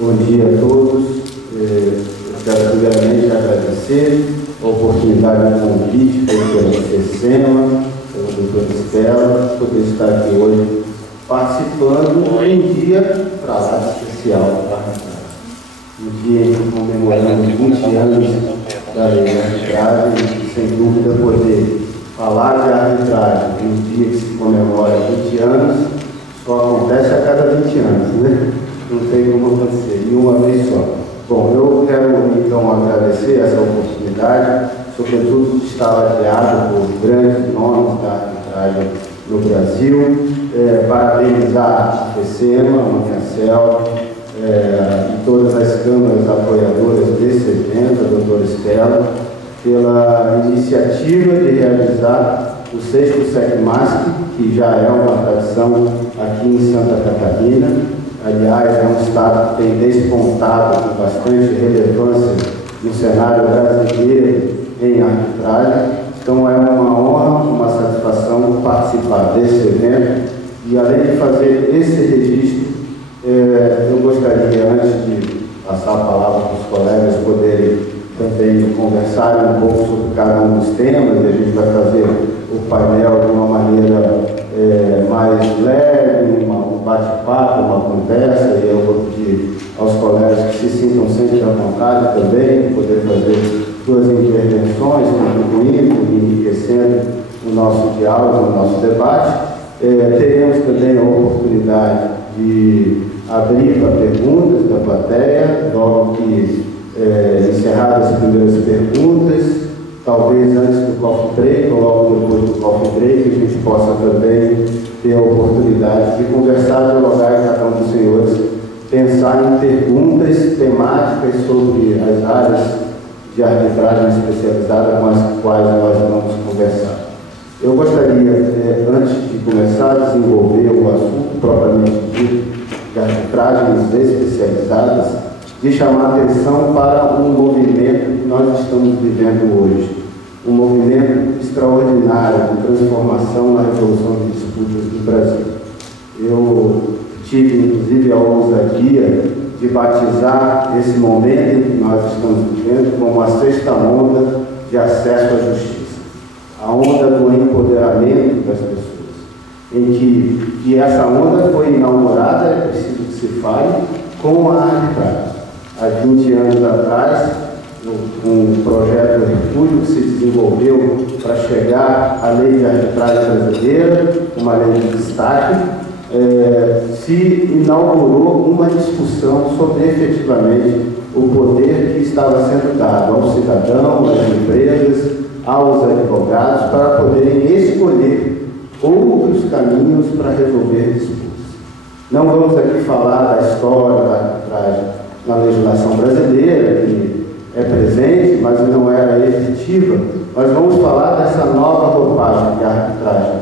Bom dia a todos. Eu quero primeiramente agradecer a oportunidade do convite feito pela FECEMA, pela doutora Estela, poder estar aqui hoje participando em um dia para lá especial, um dia em que comemorando 20 anos da lei de arbitragem, e sem dúvida poder falar de arbitragem em um dia que se comemora 20 anos, só acontece a cada 20 anos, né? Não tem como acontecer, e uma vez só. Bom, eu quero então agradecer essa oportunidade, sobretudo de estar ladeado por grandes nomes da arbitragem no Brasil, parabenizar a FECEMA, a Uniacel, e todas as câmaras apoiadoras desse evento, a doutora Estela, pela iniciativa de realizar o 6º SECMASC, que já é uma tradição aqui em Santa Catarina. Aliás, é um estado que tem despontado com bastante relevância no cenário brasileiro em arbitragem. Então é uma honra, uma satisfação participar desse evento. E além de fazer esse registro, eu gostaria, antes de passar a palavra para os colegas poderem também conversar um pouco sobre cada um dos temas, e a gente vai fazer o painel de uma maneira mais leve, um bate-papo, uma conversa, e eu vou pedir aos colegas que se sintam sempre à vontade também, de poder fazer suas intervenções, contribuindo e enriquecendo o nosso diálogo, o nosso debate. Teremos também a oportunidade de abrir para perguntas da plateia, logo que encerradas as primeiras perguntas, talvez antes do coffee break ou logo depois do coffee break, a gente possa também ter a oportunidade de conversar, dialogar e cada um dos senhores pensar em perguntas temáticas sobre as áreas de arbitragem especializada com as quais nós vamos conversar. Eu gostaria, antes de começar a desenvolver o assunto propriamente dito de arbitragens especializadas, de chamar a atenção para um movimento que nós estamos vivendo hoje. Um movimento extraordinário de transformação na resolução de disputas do Brasil. Eu tive, inclusive, a ousadia de batizar esse momento em que nós estamos vivendo como a 6ª onda de acesso à justiça. A onda do empoderamento das pessoas, em que essa onda foi inaugurada, é preciso que se fale, com a arbitragem. Há 20 anos atrás, um projeto de refúgio que se desenvolveu para chegar à lei de arbitragem brasileira, uma lei de destaque, se inaugurou uma discussão sobre efetivamente o poder que estava sendo dado ao cidadão, às empresas, aos advogados, para poderem escolher outros caminhos para resolver disputas. Não vamos aqui falar da história da arbitragem na legislação brasileira, que é presente, mas não era efetiva. Nós vamos falar dessa nova roupagem que a arbitragem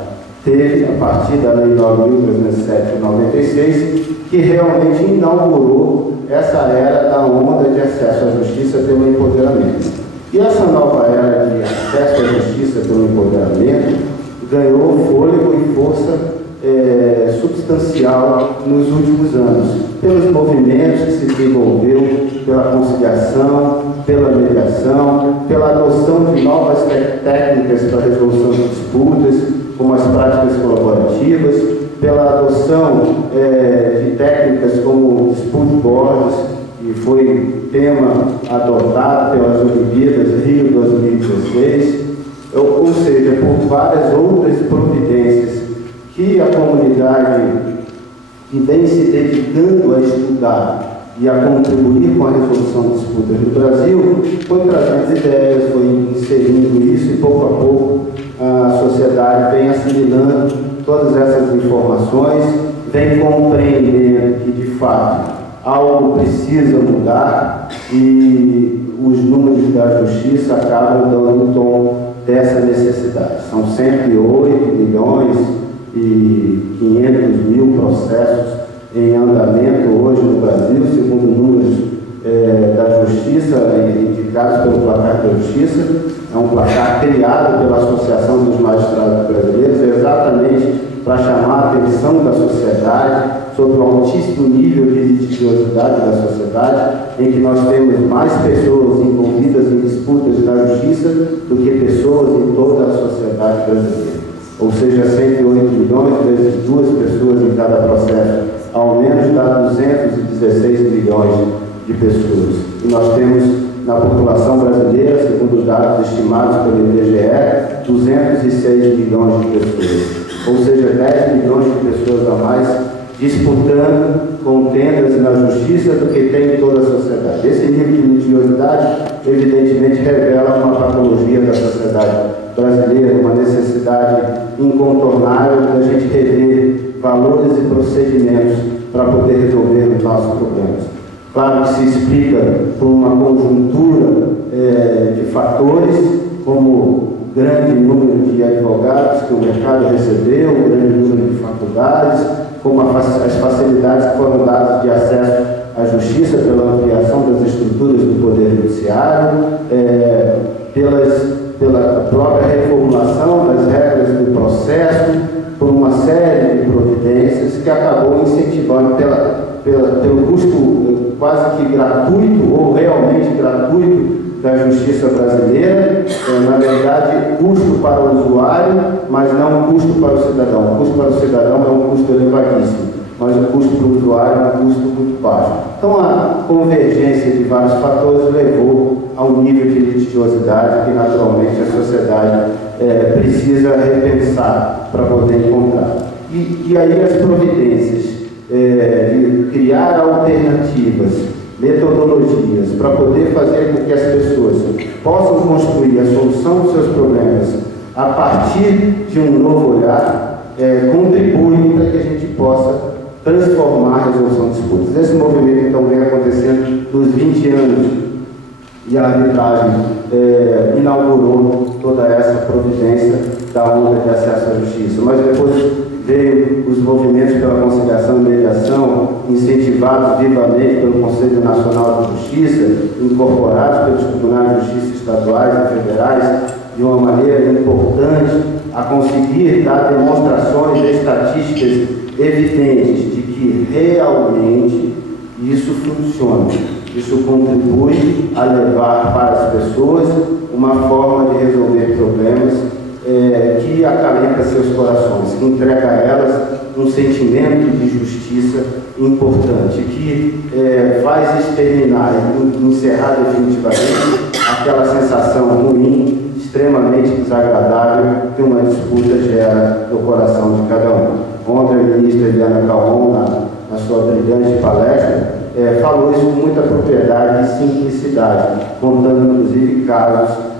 teve a partir da Lei 9.307 de 96, que realmente inaugurou essa era da onda de acesso à justiça pelo empoderamento. E essa nova era de acesso à justiça pelo empoderamento ganhou fôlego e força substancial nos últimos anos, pelos movimentos que se desenvolveu, pela conciliação, pela mediação, pela adoção de novas técnicas para a resolução de disputas, como as práticas colaborativas, pela adoção de técnicas como dispute boards, que foi tema adotado pelas Olimpíadas Rio 2016, ou seja, por várias outras providências que a comunidade que vem se dedicando a estudar e a contribuir com a resolução de disputas no Brasil, foi trazendo ideias, foi inserindo isso, e pouco a pouco a sociedade vem assimilando todas essas informações, vem compreendendo que, de fato, algo precisa mudar, e os números da justiça acabam dando tom dessa necessidade. São 108 milhões e 500 mil processos em andamento hoje no Brasil, segundo números da Justiça, indicados pelo Placar da Justiça. É um placar criado pela Associação dos Magistrados Brasileiros, exatamente para chamar a atenção da sociedade sobre o altíssimo nível de litigiosidade da sociedade, em que nós temos mais pessoas envolvidas em disputas na justiça do que pessoas em toda a sociedade brasileira. Ou seja, 108 milhões vezes 2 pessoas em cada processo, ao menos dá 216 milhões de pessoas. E nós temos na população brasileira, segundo os dados estimados pelo IBGE, 206 milhões de pessoas. Ou seja, 10 milhões de pessoas a mais disputando contendas na justiça do que tem em toda a sociedade. Esse nível de litigiosidade, evidentemente, revela uma patologia da sociedade brasileira, uma necessidade incontornável da gente rever valores e procedimentos para poder resolver os nossos problemas. Claro que se explica por uma conjuntura de fatores, como o grande número de advogados que o mercado recebeu, o grande número de faculdades, como as facilidades que foram dadas de acesso à justiça pela ampliação das estruturas do Poder Judiciário, pela própria reformulação das regras do processo, por uma série de providências que acabou incentivando pelo custo quase que gratuito ou realmente gratuito da justiça brasileira, na verdade, custo para o usuário, mas não custo para o cidadão. O custo para o cidadão é um custo elevadíssimo, mas o custo para o usuário é um custo muito baixo. Então, a convergência de vários fatores levou a um nível de litigiosidade que, naturalmente, a sociedade precisa repensar para poder encontrar. E aí as providências de criar alternativas, metodologias, para poder fazer com que as pessoas possam construir a solução dos seus problemas a partir de um novo olhar, contribuem para que a gente possa transformar a resolução de disputas. Esse movimento, então, vem acontecendo nos 20 anos e a arbitragem inaugurou toda essa providência da onda de acesso à justiça. Mas depois veio os movimentos pela conciliação e mediação, incentivados vivamente pelo Conselho Nacional de Justiça, incorporados pelos Tribunais de Justiça estaduais e federais, de uma maneira importante, a conseguir dar demonstrações de estatísticas evidentes de que realmente isso funciona. Isso contribui a levar para as pessoas uma forma de resolver problemas que acalenta seus corações, que entrega a elas um sentimento de justiça importante, que faz exterminar e encerrar definitivamente aquela sensação ruim, extremamente desagradável que uma disputa gera no coração de cada um. Ontem a ministra Eliana Calmon, na sua brilhante palestra, falou isso com muita propriedade e simplicidade, contando inclusive casos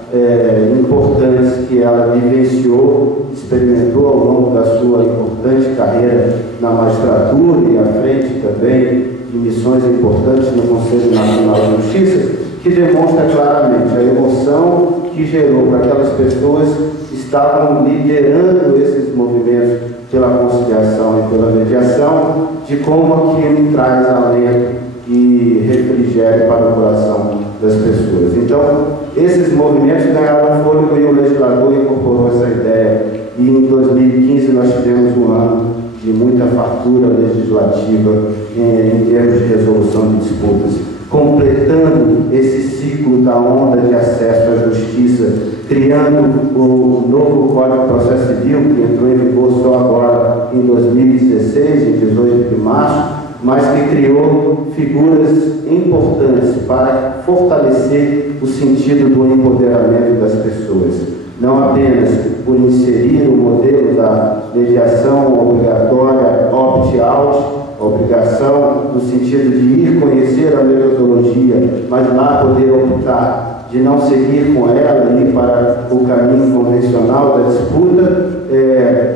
importantes que ela vivenciou, experimentou ao longo da sua importante carreira na magistratura e à frente também de missões importantes no Conselho Nacional de Justiça, que demonstra claramente a emoção que gerou para aquelas pessoas que estavam liderando esses movimentos pela conciliação e pela mediação, de como aquilo traz alento e refrigério para o coração das pessoas. Então, esses movimentos ganharam fôlego e o legislador incorporou essa ideia. E em 2015 nós tivemos um ano de muita fartura legislativa em termos de resolução de disputas, completando esse ciclo da onda de acesso à justiça, criando o novo Código de Processo Civil, que entrou em vigor só agora em 2016, em 18 de março, mas que criou figuras importantes para fortalecer o sentido do empoderamento das pessoas. Não apenas por inserir o modelo da mediação obrigatória opt-out, obrigação no sentido de ir conhecer a metodologia, mas lá poder optar de não seguir com ela e ir para o caminho convencional da disputa,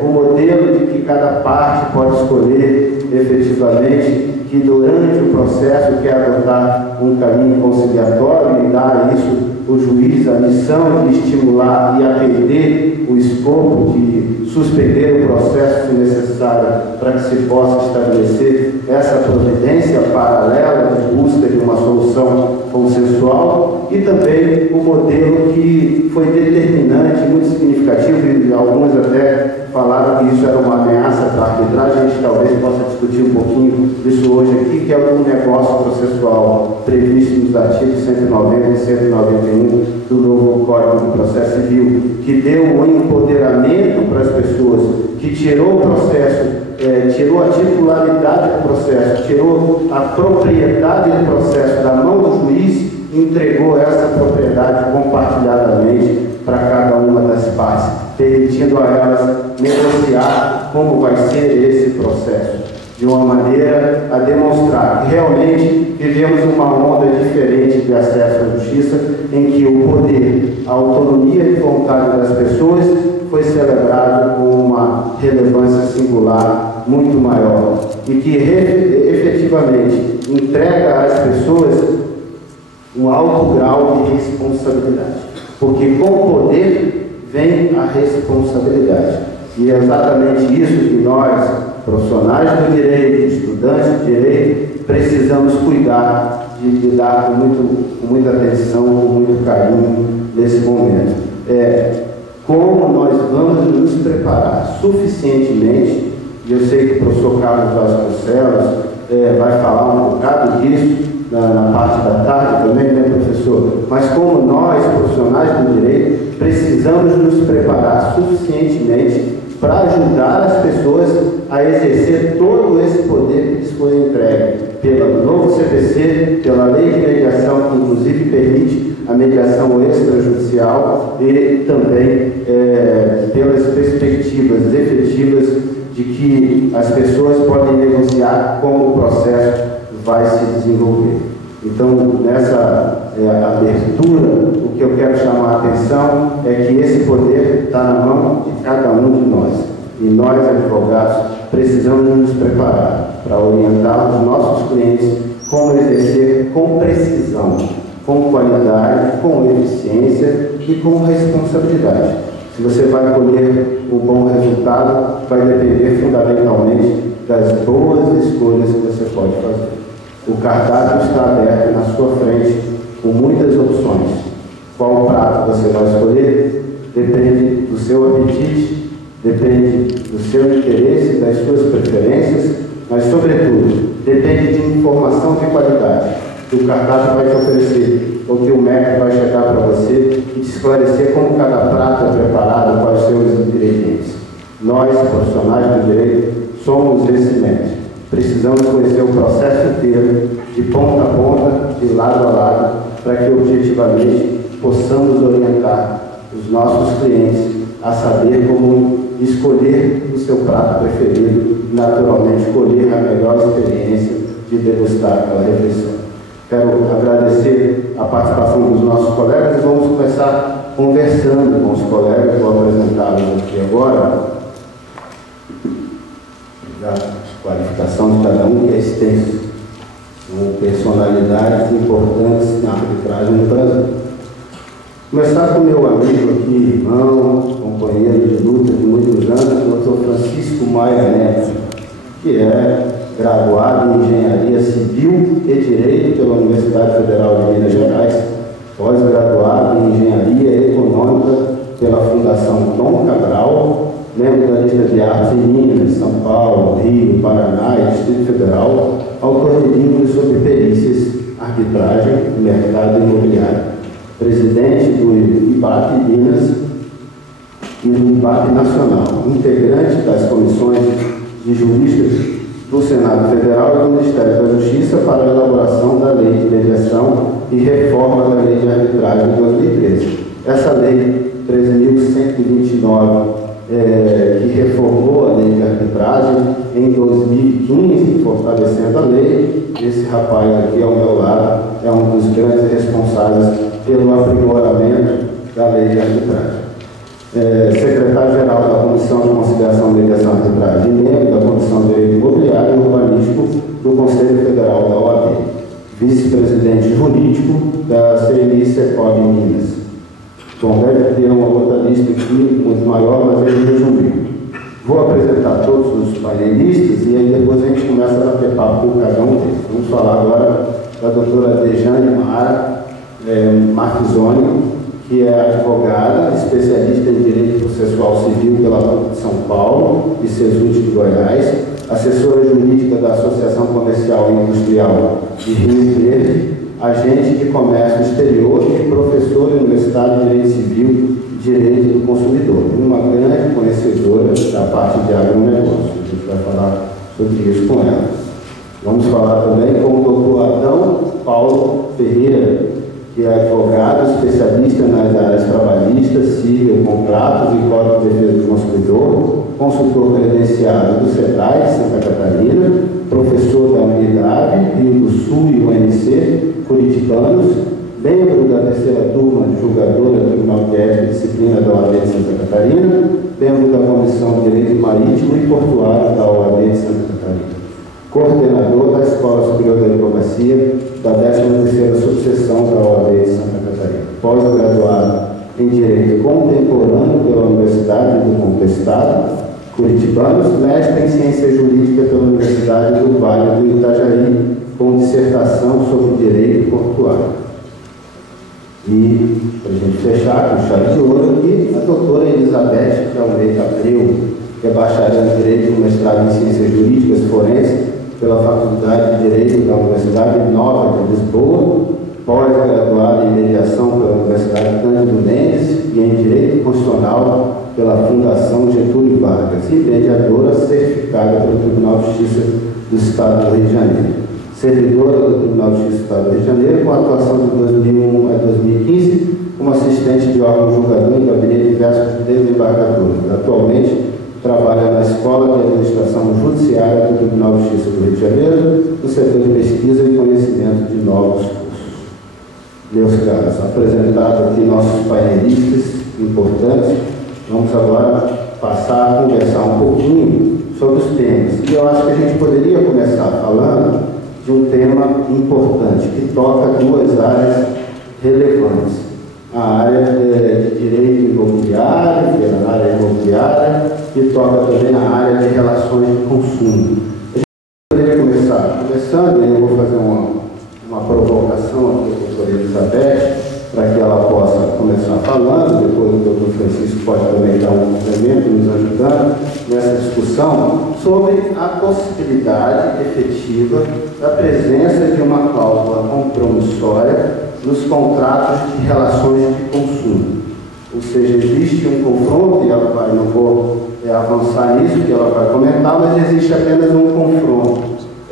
o modelo de que cada parte pode escolher efetivamente, que durante o processo quer adotar um caminho conciliatório e dar a isso o juiz a missão de estimular e atender o escopo de suspender o processo se necessário para que se possa estabelecer essa providência paralela de busca de uma solução consensual, e também o modelo que foi determinante, muito significativo, e alguns até falaram que isso era uma ameaça para a arbitragem. A gente talvez possa discutir um pouquinho disso hoje aqui, que é o negócio processual previsto nos artigos 190 e 191 do novo Código do Processo Civil, que deu um empoderamento para as pessoas, que tirou o processo, tirou a titularidade do processo, tirou a propriedade do processo da mão do juiz, entregou essa propriedade compartilhadamente para cada uma das partes, permitindo a elas negociar como vai ser esse processo, de uma maneira a demonstrar que realmente vivemos uma onda diferente de acesso à justiça, em que o poder, a autonomia de vontade das pessoas foi celebrado com uma relevância singular muito maior e que efetivamente entrega às pessoas um alto grau de responsabilidade, porque com o poder vem a responsabilidade. E é exatamente isso que nós, profissionais do direito, estudantes de direito, precisamos cuidar de lidar com muita atenção, com muito carinho nesse momento. Como nós vamos nos preparar suficientemente, e eu sei que o professor Carlos Vasconcelos vai falar um bocado disso na parte da tarde também, né, professor? Mas como nós, profissionais do direito, precisamos nos preparar suficientemente para ajudar as pessoas a exercer todo esse poder que lhes foi entregue pelo novo CPC, pela lei de mediação, que inclusive permite a mediação extrajudicial, e também pelas perspectivas efetivas de que as pessoas podem negociar como o processo vai se desenvolver. Então, nessa abertura, o que eu quero chamar a atenção é que esse poder está na mão de cada um de nós. E nós, advogados, precisamos nos preparar para orientar os nossos clientes como exercer com precisão, com qualidade, com eficiência e com responsabilidade. Se você vai colher um bom resultado, vai depender fundamentalmente das boas escolhas que você pode fazer. O cardápio está aberto na sua frente, com muitas opções. Qual prato você vai escolher depende do seu apetite, depende do seu interesse, das suas preferências, mas, sobretudo, depende de informação de qualidade que o cardápio vai te oferecer, ou que o médico vai chegar para você e te esclarecer como cada prato é preparado, quais são os ingredientes. Nós, profissionais do direito, somos esse médico. Precisamos conhecer o processo inteiro, de ponta a ponta, de lado a lado, para que objetivamente possamos orientar os nossos clientes a saber como escolher o seu prato preferido e, naturalmente, colher a melhor experiência de degustar aquela refeição. Quero agradecer a participação dos nossos colegas e vamos começar conversando com os colegas, vou apresentá-los aqui agora. Obrigado. Qualificação de cada um, que é extenso. São personalidades importantes na arbitragem no Brasil. Começar com meu amigo aqui, irmão, companheiro de luta de muitos anos, o Dr. Francisco Maia Neto, que é graduado em Engenharia Civil e Direito pela Universidade Federal de Minas Gerais, pós-graduado em Engenharia Econômica pela Fundação Dom Cabral, membro da lista de artes em Minas, São Paulo, Rio, Paraná e Distrito Federal, autor de livros sobre perícias, arbitragem e mercado imobiliário, presidente do IBAP Minas e do IBAP Nacional, integrante das comissões de juristas do Senado Federal e do Ministério da Justiça para a elaboração da Lei de Mediação e reforma da Lei de Arbitragem de 2013. Essa lei 13.129 que reformou a lei de arbitragem em 2015, fortalecendo a lei. Esse rapaz aqui ao meu lado é um dos grandes responsáveis pelo aprimoramento da lei de arbitragem. Secretário-geral da Comissão de Conciliação, Mediação e Arbitragem, membro da Comissão de Direito Imobiliário e Urbanístico do Conselho Federal da OAB, vice-presidente jurídico da CNI Secov Minas. Bom, deve ter uma outra lista aqui, muito maior, mas ele resumiu. Vou apresentar todos os painelistas e aí depois a gente começa a bater papo com cada um deles. Vamos falar agora da doutora Dejane Mara Marquizoni, que que é advogada, especialista em Direito Processual Civil pela PUC de São Paulo e Cesude de Goiás, assessora jurídica da Associação Comercial e Industrial de Rio Verde, agente de comércio exterior e professora universitária de Direito Civil e Direito do Consumidor, e uma grande conhecedora da parte de agronegócio. A gente vai falar sobre isso com ela. Vamos falar também com o doutor Adão Paulo Ferreira, que é advogado, especialista nas áreas trabalhistas, civil, contratos e Código de Defesa do Consumidor, consultor credenciado do SEDAI de Santa Catarina, professor da Unidade, Rio do Sul e UNC, Curitibanos, membro da terceira turma de julgadora do Tribunal de Ética e Disciplina da OAB de Santa Catarina, membro da Comissão de Direito Marítimo e Portuário da OAB de Santa Catarina, coordenador da Escola Superior da Advocacia da 13ª Subseção da OAB de Santa Catarina, pós-graduado em Direito Contemporâneo pela Universidade do Contestado, Curitibanos, mestre em Ciência Jurídica pela Universidade do Vale do Itajaí, com dissertação sobre Direito Portuário. E, para a gente fechar com chave de ouro aqui, a doutora Elizabeth de Almeida Abreu, que é bacharel em Direito e mestrado em Ciências Jurídicas Forenses pela Faculdade de Direito da Universidade Nova de Lisboa, pós-graduada em Mediação pela Universidade Cândido Mendes e em Direito Constitucional pela Fundação Getúlio Vargas e mediadora certificada pelo Tribunal de Justiça do Estado do Rio de Janeiro. Servidora do Tribunal de Justiça do Estado do Rio de Janeiro, com atuação de 2001 a 2015 como assistente de órgão julgador em gabinete de diversos desembargadores. Atualmente, trabalha na Escola de Administração Judiciária do Tribunal de Justiça do Rio de Janeiro, no setor de pesquisa e conhecimento de novos cursos. Meus caros, apresentado aqui nossos painelistas importantes, vamos agora passar a conversar um pouquinho sobre os temas. E eu acho que a gente poderia começar falando de um tema importante, que toca duas áreas relevantes. A área de direito imobiliário, que é a área imobiliária, e toca também a área de relações de consumo. A gente poderia começar conversando, e eu vou fazer uma provocação aqui com a doutora Elizabeth, para que ela possa começar falando, depois o doutor Francisco pode também dar um complemento, nos ajudando nessa discussão sobre a possibilidade efetiva da presença de uma cláusula compromissória nos contratos de relações de consumo. Ou seja, existe um confronto, e ela vai, não vou avançar nisso, que ela vai comentar, mas existe apenas um confronto,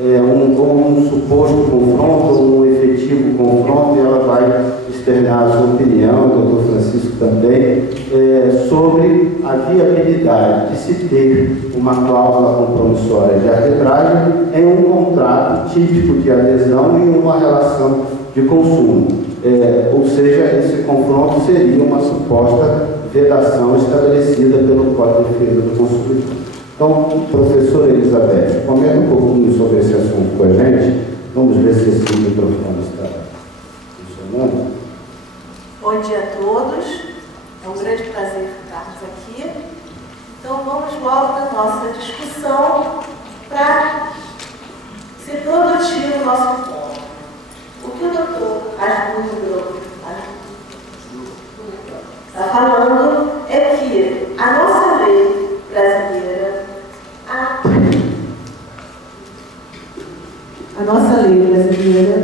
um suposto confronto, ou um efetivo confronto, e ela vai externar a sua opinião, o doutor Francisco também, sobre a viabilidade de se ter uma cláusula compromissória de arbitragem em um contrato típico de adesão e uma relação de consumo. Ou seja, esse confronto seria uma suposta vedação estabelecida pelo Código de Defesa do Consumidor. Então, professora Elizabeth, comenta um pouquinho sobre esse assunto com a gente. Vamos ver se esse microfone está funcionando. Bom dia a todos. É um grande prazer estarmos aqui. Então, vamos logo na nossa discussão para ser produtivo o nosso ponto. O que o doutor Arthur está falando é que a nossa lei brasileira,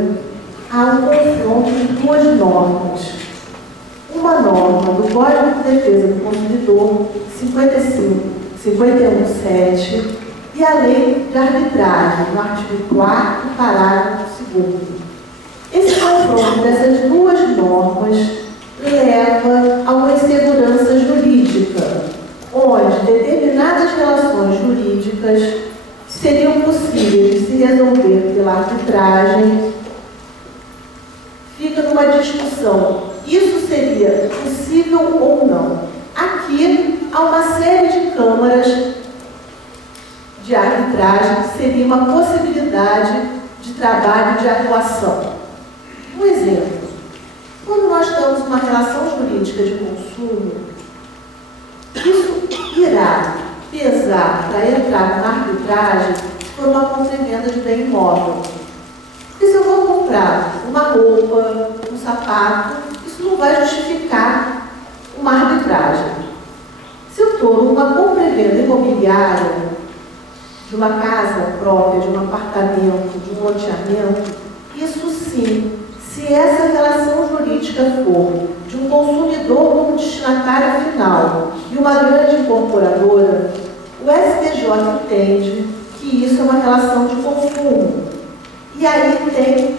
há um confronto de duas normas. Uma norma do Código de Defesa do Consumidor 51.7 e a lei de arbitragem, no artigo 4º, parágrafo 2º. Esse confronto dessas duas normas leva a uma insegurança jurídica, onde determinadas relações jurídicas seriam possíveis de se resolver pela arbitragem. Fica numa discussão, isso seria possível ou não? Aqui há uma série de câmaras de arbitragem que seria uma possibilidade de trabalho de atuação. Um exemplo, quando nós temos uma relação jurídica de consumo, isso irá pesar para entrar na arbitragem se for uma compra e venda de bem imóvel. Porque se eu vou comprar uma roupa, um sapato, isso não vai justificar uma arbitragem. Se eu estou numa compra e venda imobiliária, de uma casa própria, de um apartamento, de um loteamento, isso sim, se essa relação jurídica for de um consumidor como destinatário final e uma grande incorporadora, o STJ entende que isso é uma relação de consumo. E aí tem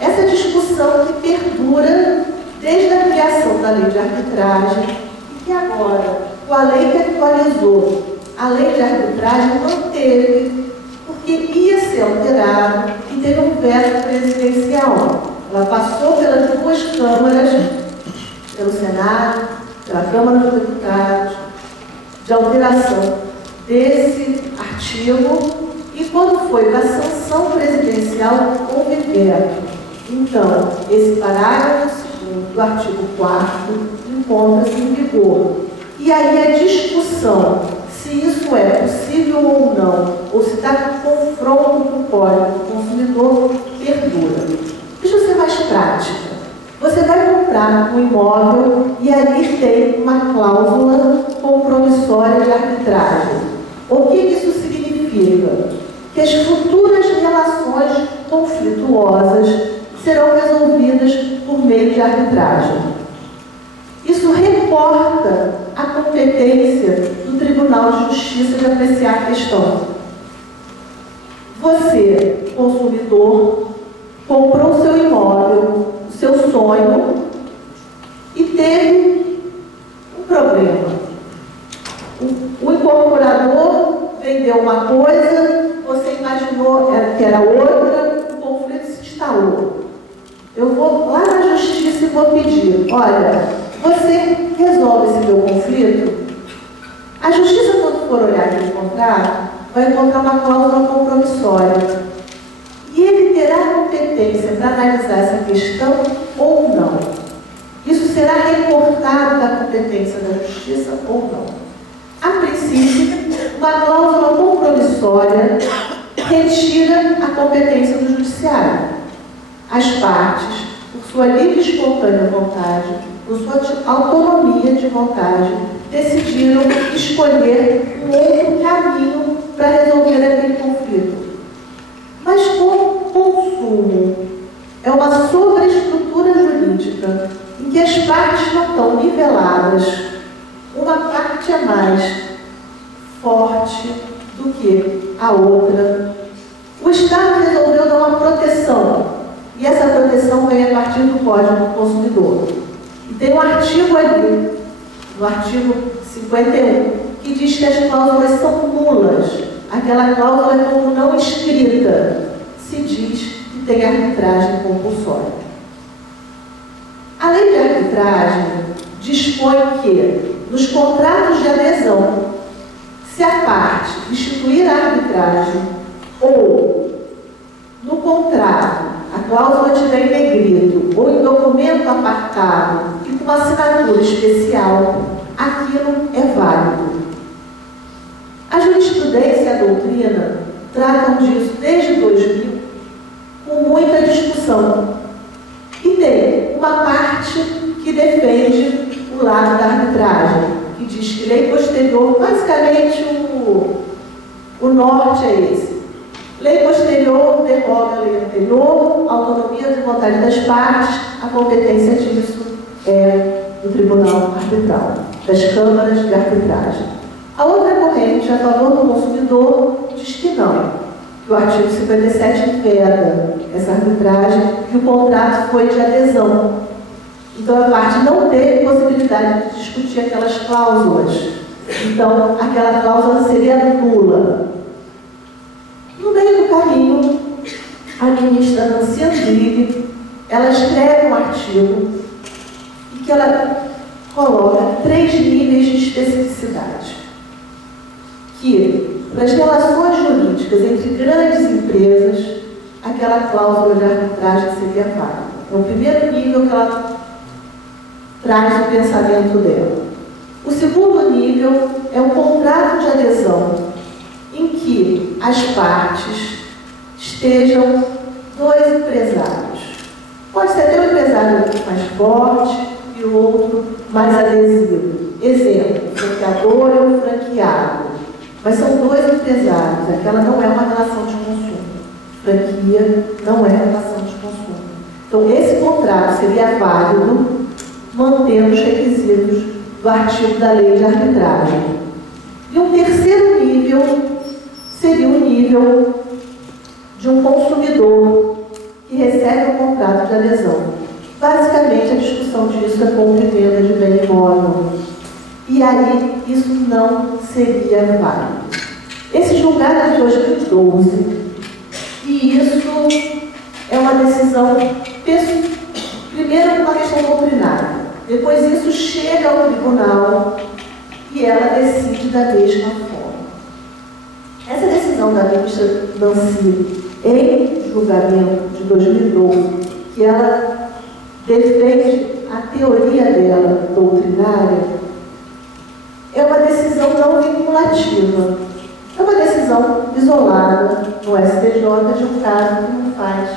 essa discussão que perdura desde a criação da lei de arbitragem e que agora, com a lei que atualizou a lei de arbitragem, manteve, porque ia ser alterado e teve um veto presidencial. Ela passou pelas duas câmaras, pelo Senado, pela Câmara dos Deputados, de alteração desse artigo, e quando foi para a sanção presidencial, houve veto. Então, esse parágrafo 2º do artigo 4º encontra-se em vigor. E aí a discussão se isso é possível ou não, ou se está em confronto com o Código do Consumidor, perdura. Deixa eu ser mais prática. Você vai comprar um imóvel e ali tem uma cláusula compromissória de arbitragem. O que isso significa? Que as futuras relações conflituosas serão resolvidas por meio de arbitragem. Isso reporta a competência do Tribunal de Justiça de apreciar a questão. Você, consumidor, comprou o seu imóvel, o seu sonho, e teve um problema. O incorporador vendeu uma coisa, você imaginou que era outra, o conflito se instalou. Eu vou lá na Justiça e vou pedir, olha, você resolve esse meu conflito? A Justiça, quando for olhar aquele contrato, vai encontrar uma cláusula compromissória. E ele terá competência para analisar essa questão ou não. Isso será reportado da competência da Justiça ou não. A princípio, uma cláusula compromissória retira a competência do Judiciário. As partes, por sua livre e espontânea vontade, por sua autonomia de vontade, decidiram escolher um outro caminho para resolver aquele conflito. Mas como o consumo é uma sobreestrutura jurídica em que as partes não estão niveladas, uma parte é mais forte do que a outra, o Estado resolveu dar uma proteção. E essa proteção vem a partir do Código do Consumidor. E tem um artigo ali, no artigo 51, que diz que as cláusulas são nulas. Aquela cláusula é como não escrita. Se diz que tem arbitragem compulsória. A lei de arbitragem dispõe que, nos contratos de adesão, se a parte instituir a arbitragem ou no contrato a cláusula estiver em negrito ou em documento apartado e com uma assinatura especial, aquilo é válido. A jurisprudência e a doutrina tratam disso desde 2000 com muita discussão. E tem uma parte que defende o lado da arbitragem, que diz que lei posterior, basicamente o norte é esse. Lei posterior derroga a lei anterior, autonomia de vontade das partes, a competência disso é do Tribunal Arbitral, das câmaras de arbitragem. A outra corrente, a favor do consumidor, diz que não, que o artigo 57 veda essa arbitragem e o contrato foi de adesão. Então a parte não teve possibilidade de discutir aquelas cláusulas. Então aquela cláusula seria nula. No meio do caminho, a ministra Nancy Andrighi, ela escreve um artigo em que ela coloca 3 níveis de especificidade. Que, para as relações jurídicas entre grandes empresas, aquela cláusula de arbitragem seria válida. É o primeiro nível que ela traz no pensamento dela. O segundo nível é um contrato de adesão, em que as partes estejam 2 empresários. Pode ser até um empresário deixado mais forte e o outro mais adesivo. Exemplo, o franqueador e o franqueado. Mas são dois empresários, aquela não é uma relação de consumo. Franquia não é relação de consumo. Então, esse contrato seria válido mantendo os requisitos do artigo da lei de arbitragem. E um terceiro nível seria o nível de um consumidor que recebe um contrato de adesão. Basicamente, a discussão disso é compra e venda de bem imóvel. E aí, isso não seria válido. Esse julgado é de 2012, e isso é uma decisão, primeiro, uma questão doutrinária. Depois, isso chega ao tribunal e ela decide da mesma forma. Essa decisão da ministra Nancy, em julgamento de 2012, que ela defende a teoria dela doutrinária, é uma decisão não vinculativa. É uma decisão isolada no STJ de um caso que não faz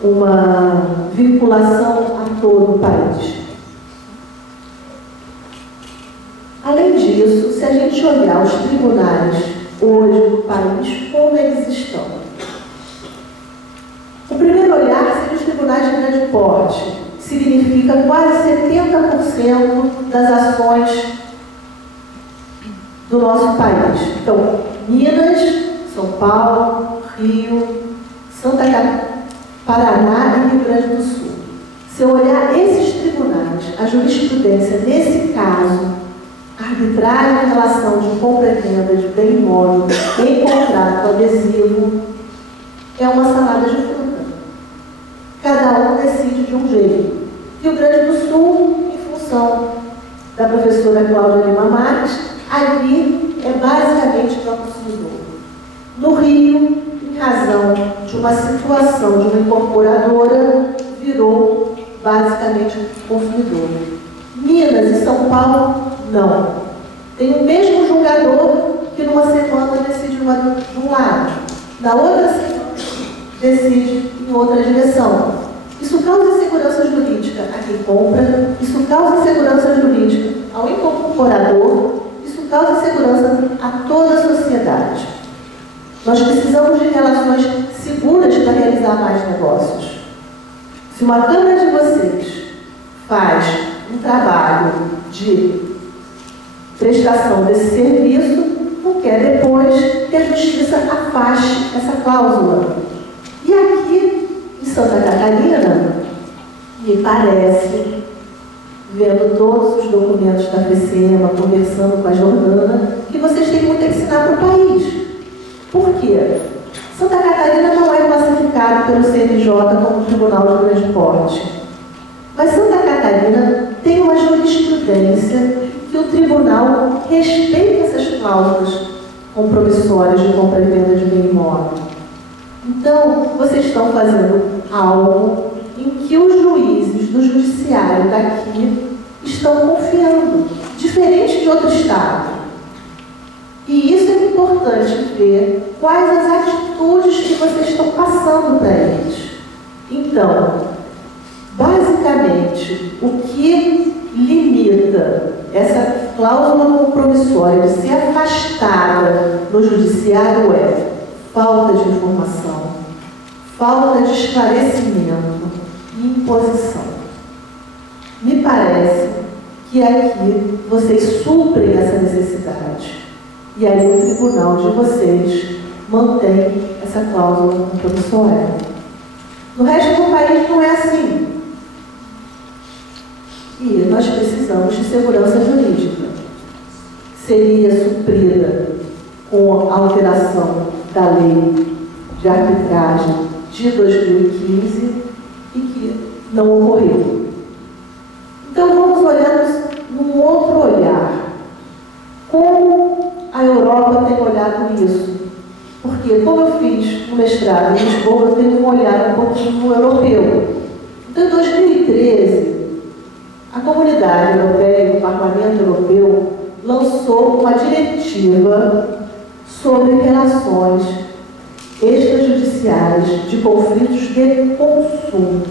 uma vinculação a todo o país. Além disso, se a gente olhar os tribunais hoje no país, como eles estão? O primeiro olhar seria os tribunais de grande porte. Significa quase 70% das ações do nosso país. Então, Minas, São Paulo, Rio, Santa Catarina, Paraná e Rio Grande do Sul. Se eu olhar esses tribunais, a jurisprudência nesse caso, arbitragem em relação de compra e venda de bem imóvel em contrato adesivo, é uma salada de fruta. Cada um decide de um jeito. Rio Grande do Sul, em função da professora Cláudia Lima Marques, ali é basicamente para o consumidor. No Rio, em razão de uma situação de uma incorporadora, virou basicamente consumidor. Minas e São Paulo, não. Tem o mesmo julgador que numa semana decide de um lado, na outra semana decide em outra direção. Isso causa insegurança jurídica a quem compra, isso causa insegurança jurídica ao incorporador, isso causa insegurança a toda a sociedade. Nós precisamos de relações seguras para realizar mais negócios. Se uma Câmara de vocês faz um trabalho de prestação desse serviço, não quer depois que a Justiça afaste essa cláusula. E aqui, em Santa Catarina, me parece, vendo todos os documentos da FECEMA, conversando com a Jordana, que vocês têm muito a ensinar para o país. Por quê? Santa Catarina não é classificado pelo CNJ como Tribunal de Grande Porte. Mas Santa Catarina tem uma jurisprudência que o tribunal respeita essas cláusulas compromissórias de compra e venda de bem imóvel. Então, vocês estão fazendo algo em que os juízes do judiciário daqui estão confiando, diferente de outro estado. E isso é importante ver quais as atitudes que vocês estão passando para eles. Então, basicamente, o que limita essa cláusula compromissória de ser afastada no judiciário é falta de informação, falta de esclarecimento e imposição. Me parece que aqui vocês suprem essa necessidade. E aí o tribunal de vocês mantém essa cláusula compromissória. No resto do país não é assim. E nós precisamos de segurança jurídica. Seria suprida com a alteração da lei de arbitragem de 2015 e que não ocorreu. Então vamos olhar num outro olhar. Como a Europa tem olhado isso? Porque, como eu fiz um mestrado em Lisboa, eu tenho um olhar um pouquinho europeu. Então, em 2013, a Comunidade Europeia, o Parlamento Europeu, lançou uma diretiva sobre relações extrajudiciais de conflitos de consumo.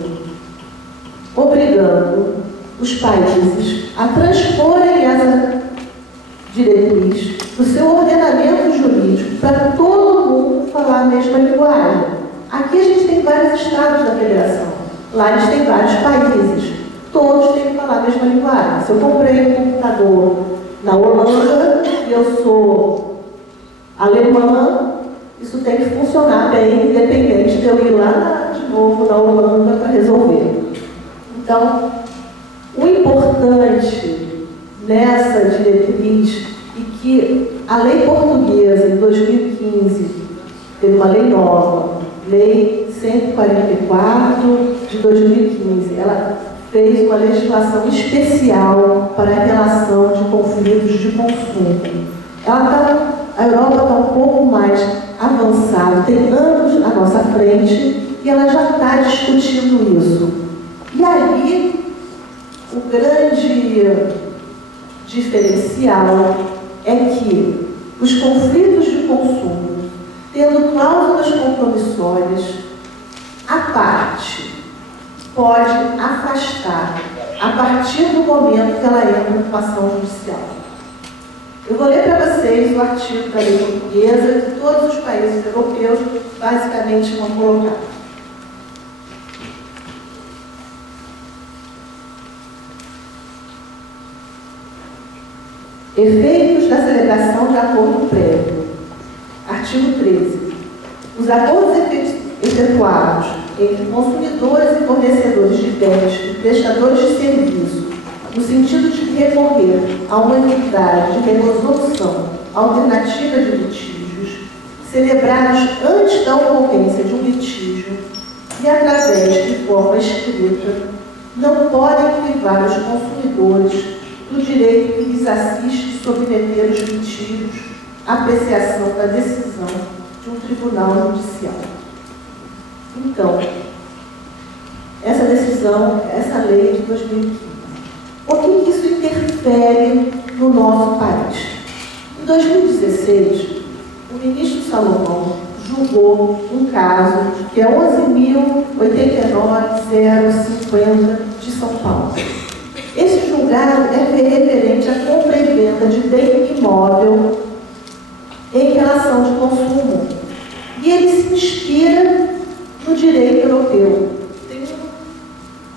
obrigando os países a transporem essa diretriz do seu ordenamento jurídico para todo mundo falar a mesma linguagem. Aqui a gente tem vários estados da federação, lá eles têm vários países, todos têm que falar a mesma linguagem. Se eu comprei um computador na Holanda e eu sou alemã, isso tem que funcionar bem, independente de eu ir lá de novo na Holanda para resolver. Então, o importante nessa diretriz é que a lei portuguesa, em 2015, teve uma lei nova, Lei 144 de 2015, ela fez uma legislação especial para a relação de conflitos de consumo. A Europa está um pouco mais avançada, tem anos à nossa frente, e ela já está discutindo isso. E aí, o grande diferencial é que os conflitos de consumo, tendo cláusulas compromissórias, a parte pode afastar a partir do momento que ela entra com ação judicial. Eu vou ler para vocês o artigo da lei portuguesa que todos os países europeus basicamente vão colocar. Efeitos da celebração de acordo prévio. Artigo 13. Os acordos efetuados entre consumidores e fornecedores de bens e prestadores de serviço, no sentido de recorrer a uma unidade de resolução alternativa de litígios, celebrados antes da ocorrência de um litígio e através de forma escrita, não podem privar os consumidores do direito que lhes assiste submeter os litígios à apreciação da decisão de um tribunal judicial. Então, essa decisão, essa lei de 2015, o que isso interfere no nosso país? Em 2016, o ministro Salomão julgou um caso que é 11.089.050 de São Paulo. Esse julgado é referente à compra e venda de bem imóvel em relação de consumo. E ele se inspira no direito europeu. Tem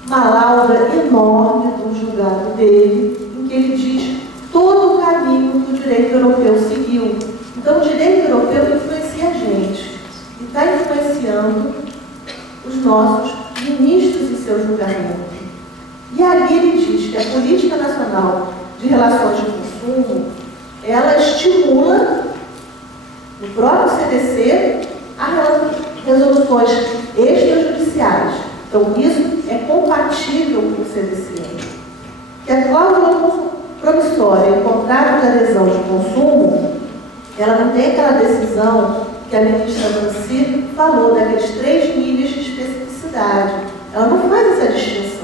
uma lauda enorme do julgado dele, em que ele diz todo o caminho que o direito europeu seguiu. Então, o direito europeu influencia a gente e está influenciando os nossos ministros e seus julgamentos. E ali ele diz que a Política Nacional de Relações de Consumo, ela estimula, no próprio CDC, a resoluções extrajudiciais. Então, isso é compatível com o CDC. Que a cláusula promissória em contrato de adesão de consumo, ela não tem aquela decisão que a ministra Nancy falou, daqueles 3 níveis de especificidade. Ela não faz essa distinção.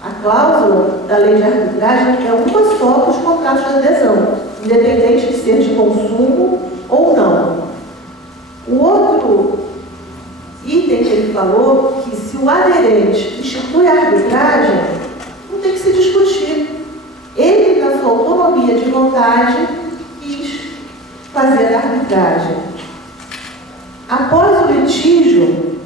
A cláusula da lei de arbitragem é uma só para os contratos de adesão, independente de ser de consumo ou não. O outro item que ele falou, que se o aderente institui a arbitragem, não tem que se discutir. Ele, na sua autonomia de vontade, quis fazer a arbitragem. Após o litígio,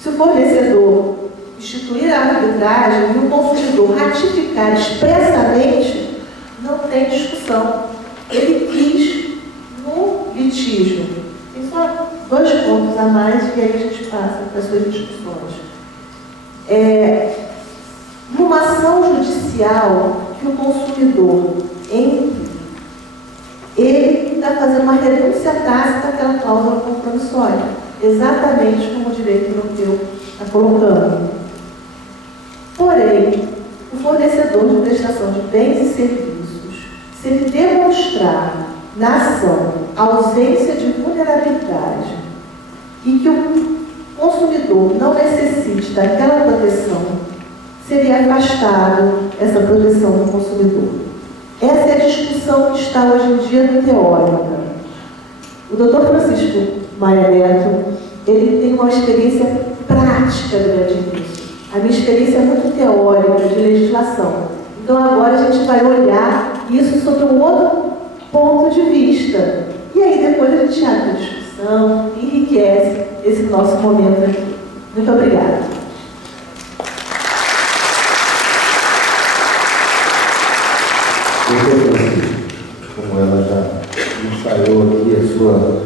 se o fornecedor instituir a arbitragem e o consumidor ratificar expressamente, não tem discussão. Ele quis no litígio. Tem só 2 pontos a mais e aí a gente passa para as suas discussões. Numa ação judicial que o consumidor entre, ele está fazendo uma renúncia tácita àquela cláusula compromissória, exatamente como o direito europeu está colocando. Porém, o fornecedor de prestação de bens e serviços, se ele demonstrar na ação a ausência de vulnerabilidade e que o consumidor não necessite daquela proteção, seria afastado essa proteção do consumidor. Essa é a discussão que está hoje em dia no teórica. O Dr. Francisco Maia Neto, ele tem uma experiência prática grande nisso. A A minha experiência é muito teórica, de legislação. Então agora a gente vai olhar isso sob um outro ponto de vista. E aí depois a gente abre a discussão, enriquece esse nosso momento aqui. Muito obrigada. Como ela já ensaiou aqui a sua,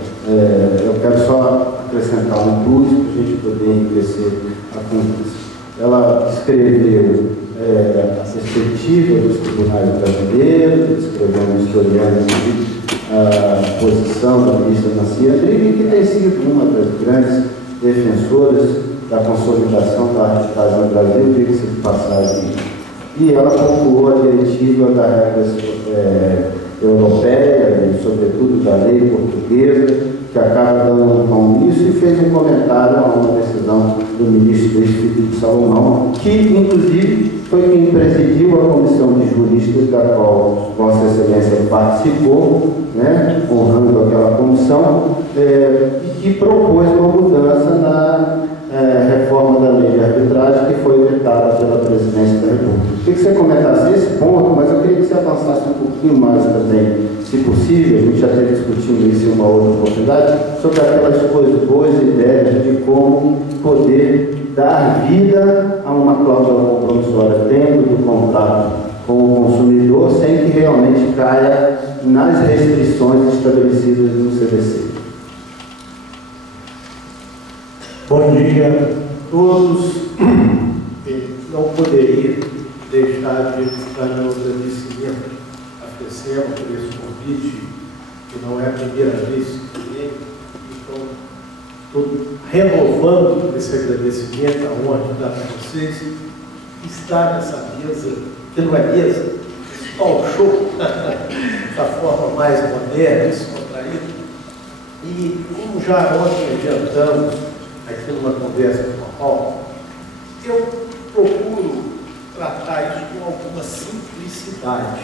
eu quero só acrescentar um plus para a gente poder enriquecer a conversa. Ela escreveu a perspectiva dos tribunais brasileiros, escreveu um historial a posição da ministra Nancy Andrighi, que tem sido uma das grandes defensoras da consolidação da arbitragem no Brasil, diga-se de passagem. E ela pontuou a diretiva da regras europeia e, sobretudo, da lei portuguesa, que acaba dando um tom nisso, e fez um comentário a uma decisão do ministro Felipe Salomão, que, inclusive, foi quem presidiu a comissão de juristas da qual Vossa Excelência participou, né, honrando aquela comissão, e que propôs uma mudança na reforma da lei de arbitragem que foi vetada pela Presidência da República. Queria que você comentasse esse ponto, mas eu queria que você avançasse um pouquinho mais também, se possível, a gente já esteve discutindo isso em uma outra oportunidade, sobre aquelas boas ideias de como poder dar vida a uma cláusula compromissória dentro do contrato com o consumidor, sem que realmente caia nas restrições estabelecidas no CDC. Bom dia a todos. Não poderia deixar de registrar meu agradecimento à FECEMA por esse convite, que não é a primeira vez que vem. Então, estou renovando esse agradecimento, a honra de dar para vocês, estar nessa mesa, que não é mesa, esse talk show, da forma mais moderna, descontraída. E como já ontem adiantamos, aqui numa conversa formal, eu procuro tratar isso com alguma simplicidade.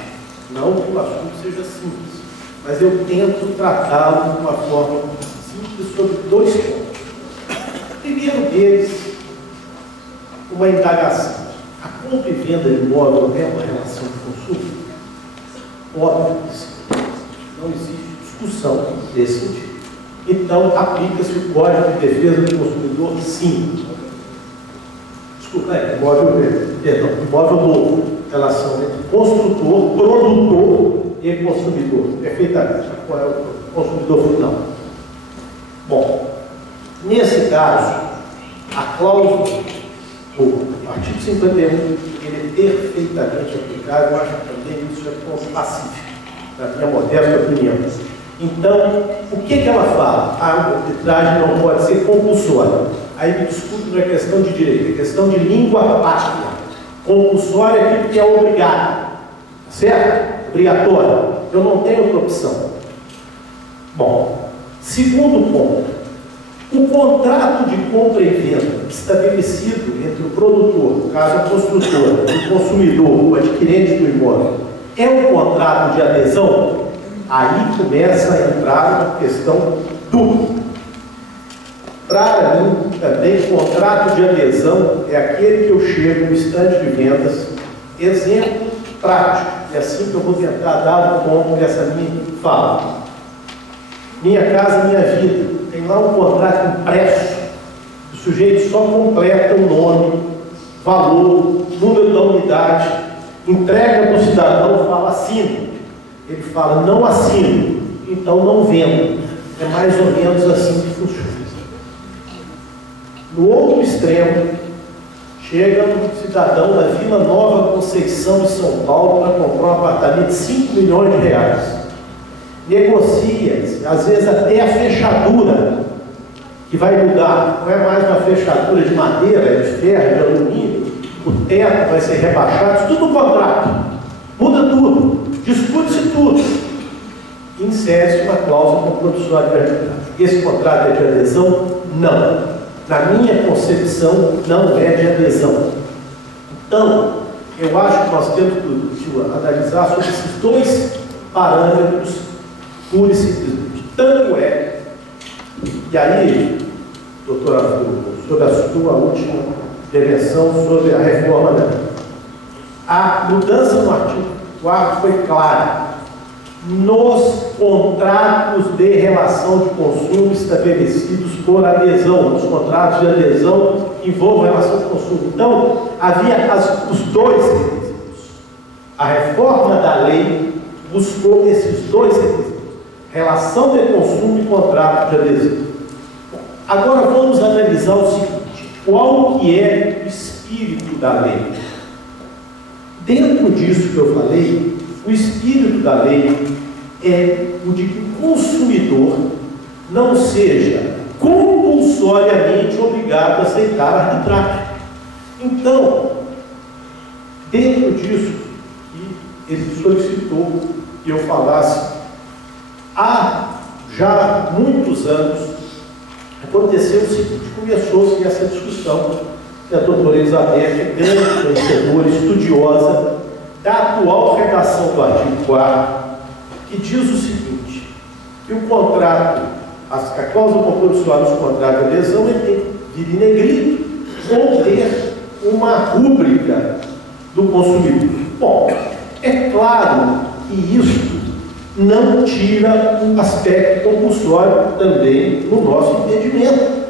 Não que o assunto seja simples, mas eu tento tratá-lo de uma forma simples sobre dois pontos. O primeiro deles, uma indagação. A compra e venda de imóvel é uma relação de consumo? Óbvio que sim. Não existe discussão desse sentido. Então, aplica-se o Código de Defesa do Consumidor, sim. Desculpa, imóvel novo, relação entre construtor, produtor e consumidor. Perfeitamente. Qual é o consumidor final? Bom, nesse caso, a cláusula do artigo 51, ele é perfeitamente aplicável. Eu acho que também isso é ponto pacífico, na minha modesta opinião. Então, o que ela fala? A arbitragem não pode ser compulsória. Aí me desculpe, não é questão de direito, é questão de língua pátria. Compulsória é aquilo que é obrigado, certo? Obrigatório. Eu não tenho outra opção. Bom, segundo ponto. O contrato de compra e venda estabelecido entre o produtor, no caso a construtora, o consumidor, o adquirente do imóvel, é um contrato de adesão? Aí começa a entrar uma questão dúvida. Para mim, também, contrato de adesão é aquele que eu chego no estande de vendas, exemplo prático, e assim que eu vou tentar dar o ponto dessa minha fala. Minha Casa Minha Vida, tem lá um contrato impresso, o sujeito só completa o nome, valor, número da unidade, entrega para o cidadão, fala assino. Ele fala, não assino, então não vendo. É mais ou menos assim que funciona. No outro extremo, chega um cidadão da Vila Nova Conceição de São Paulo para comprar um apartamento de 5 milhões de reais. Negocia, às vezes até a fechadura, que vai mudar. Não é mais uma fechadura de madeira, é de ferro, de alumínio. O teto vai ser rebaixado, isso tudo no contrato. Muda tudo. Discute-se tudo. Insere-se uma cláusula compromissória de arbitragem. Esse contrato é de adesão? Não. Na minha concepção, não é de adesão. Então, eu acho que nós temos que analisar sobre esses dois parâmetros pura e simplesmente. Tanto é, e aí, doutora Arthur, sobre a sua última intervenção sobre a reforma da lei. A mudança no artigo 4º foi clara. Nos contratos de relação de consumo estabelecidos por adesão, nos contratos de adesão que envolvem relação de consumo. Então, havia os dois requisitos. A reforma da lei buscou esses dois requisitos: relação de consumo e contrato de adesão. Agora vamos analisar o seguinte: qual que é o espírito da lei? Dentro disso que eu falei, o espírito da lei é o de que o consumidor não seja compulsoriamente obrigado a aceitar a arbitragem. Então, dentro disso, ele solicitou que eu falasse, há já muitos anos, aconteceu o seguinte: começou-se essa discussão, que a doutora Elizabeth é grande conhecedora, estudiosa da atual redação do artigo 4º, que diz o seguinte, que o contrato, a cláusula compulsória dos contratos de adesão, ele tem que vir em negrito ou ter uma rúbrica do consumidor. Bom, é claro que isso não tira um aspecto compulsório também no nosso entendimento,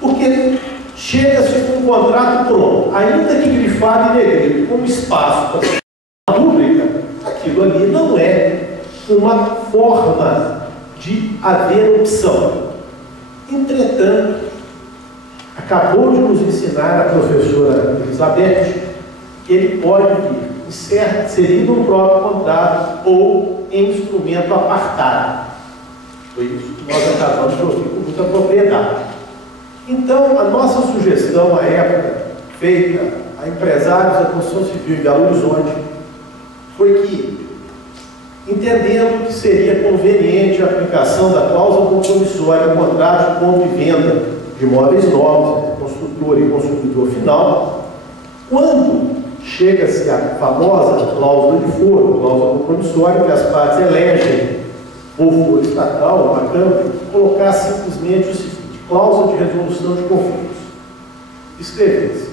porque chega-se com um contrato pronto, ainda que grifado em negrito, com espaço para a rúbrica, aquilo ali não é uma forma de haver opção. Entretanto, acabou de nos ensinar a professora Elizabeth que ele pode vir inserido no próprio contrato ou em instrumento apartado. Foi isso que nós acabamos de ouvir com muita propriedade. Então, a nossa sugestão à época, feita a empresários da construção civil em Belo Horizonte, foi que, entendendo que seria conveniente a aplicação da cláusula compromissória no contrato de compra e venda de imóveis novos, construtor e consumidor final, quando chega-se à famosa cláusula de foro, cláusula compromissória, que as partes elegem ou foro estatal, uma Câmara, colocar simplesmente o seguinte: cláusula de resolução de conflitos. Escreve-se,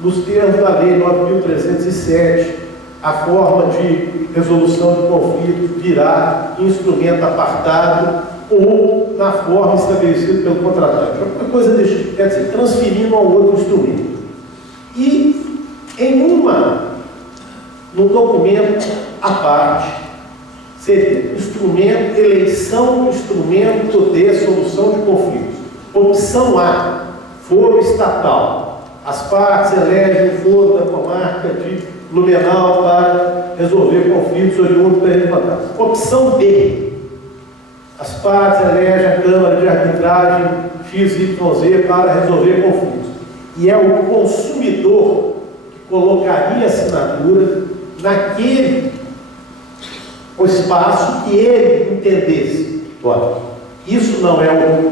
nos termos da Lei 9.307, a forma de resolução de conflito virá instrumento apartado ou na forma estabelecida pelo contratante. Alguma coisa desse tipo, quer dizer, transferindo a outro instrumento. E no documento à parte, seria instrumento, eleição do instrumento de solução de conflitos. Opção A, foro estatal. As partes elegem o foro da comarca de Blumenau para resolver conflitos oriundos da legislação. Opção B, as partes elegem a Câmara de Arbitragem XYZ para resolver conflitos. E é o consumidor que colocaria a assinatura naquele espaço que ele entendesse. Olha, isso não é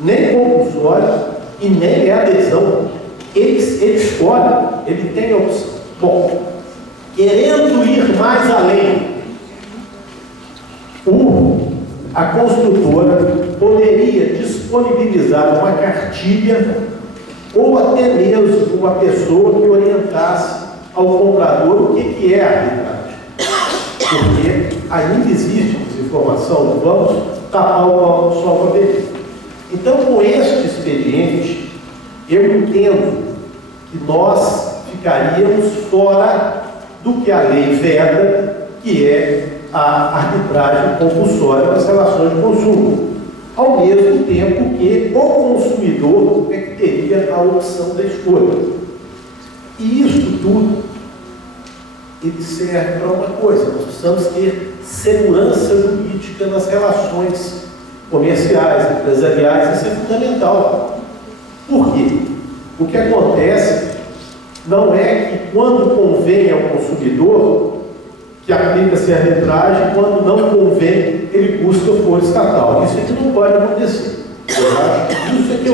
nem compulsório e nem é adesão. Ele escolhe, ele tem a opção. Bom, querendo ir mais além, a construtora poderia disponibilizar uma cartilha ou até mesmo uma pessoa que orientasse ao comprador o que é a arbitragem. Porque ainda existe desinformação, vamos tapar o sol com a beleza. Então, com este expediente, eu entendo que nós ficaríamos fora do que a lei veda, que é a arbitragem compulsória das relações de consumo, ao mesmo tempo que o consumidor é que teria a opção da escolha. E isso tudo, ele serve para uma coisa: nós precisamos ter segurança jurídica nas relações comerciais, empresariais. Isso é fundamental. Por quê? O que acontece não é que quando convém ao consumidor que aplica-se a arbitragem, quando não convém, ele busca o foro estatal. Isso aqui não pode acontecer. Isso é que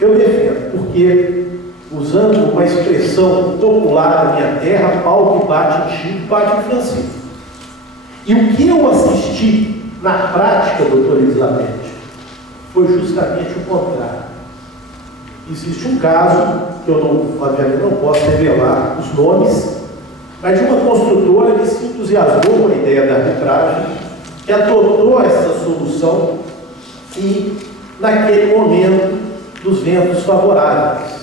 eu defendo, porque, usando uma expressão popular da minha terra, pau que bate em Chico, bate em Francisco. E o que eu assisti na prática, doutora Elizabeth, foi justamente o contrário. existe um caso, que eu não, obviamente não posso revelar os nomes, mas de uma construtora que se entusiasmou com a ideia da arbitragem, que adotou essa solução e, naquele momento, dos ventos favoráveis.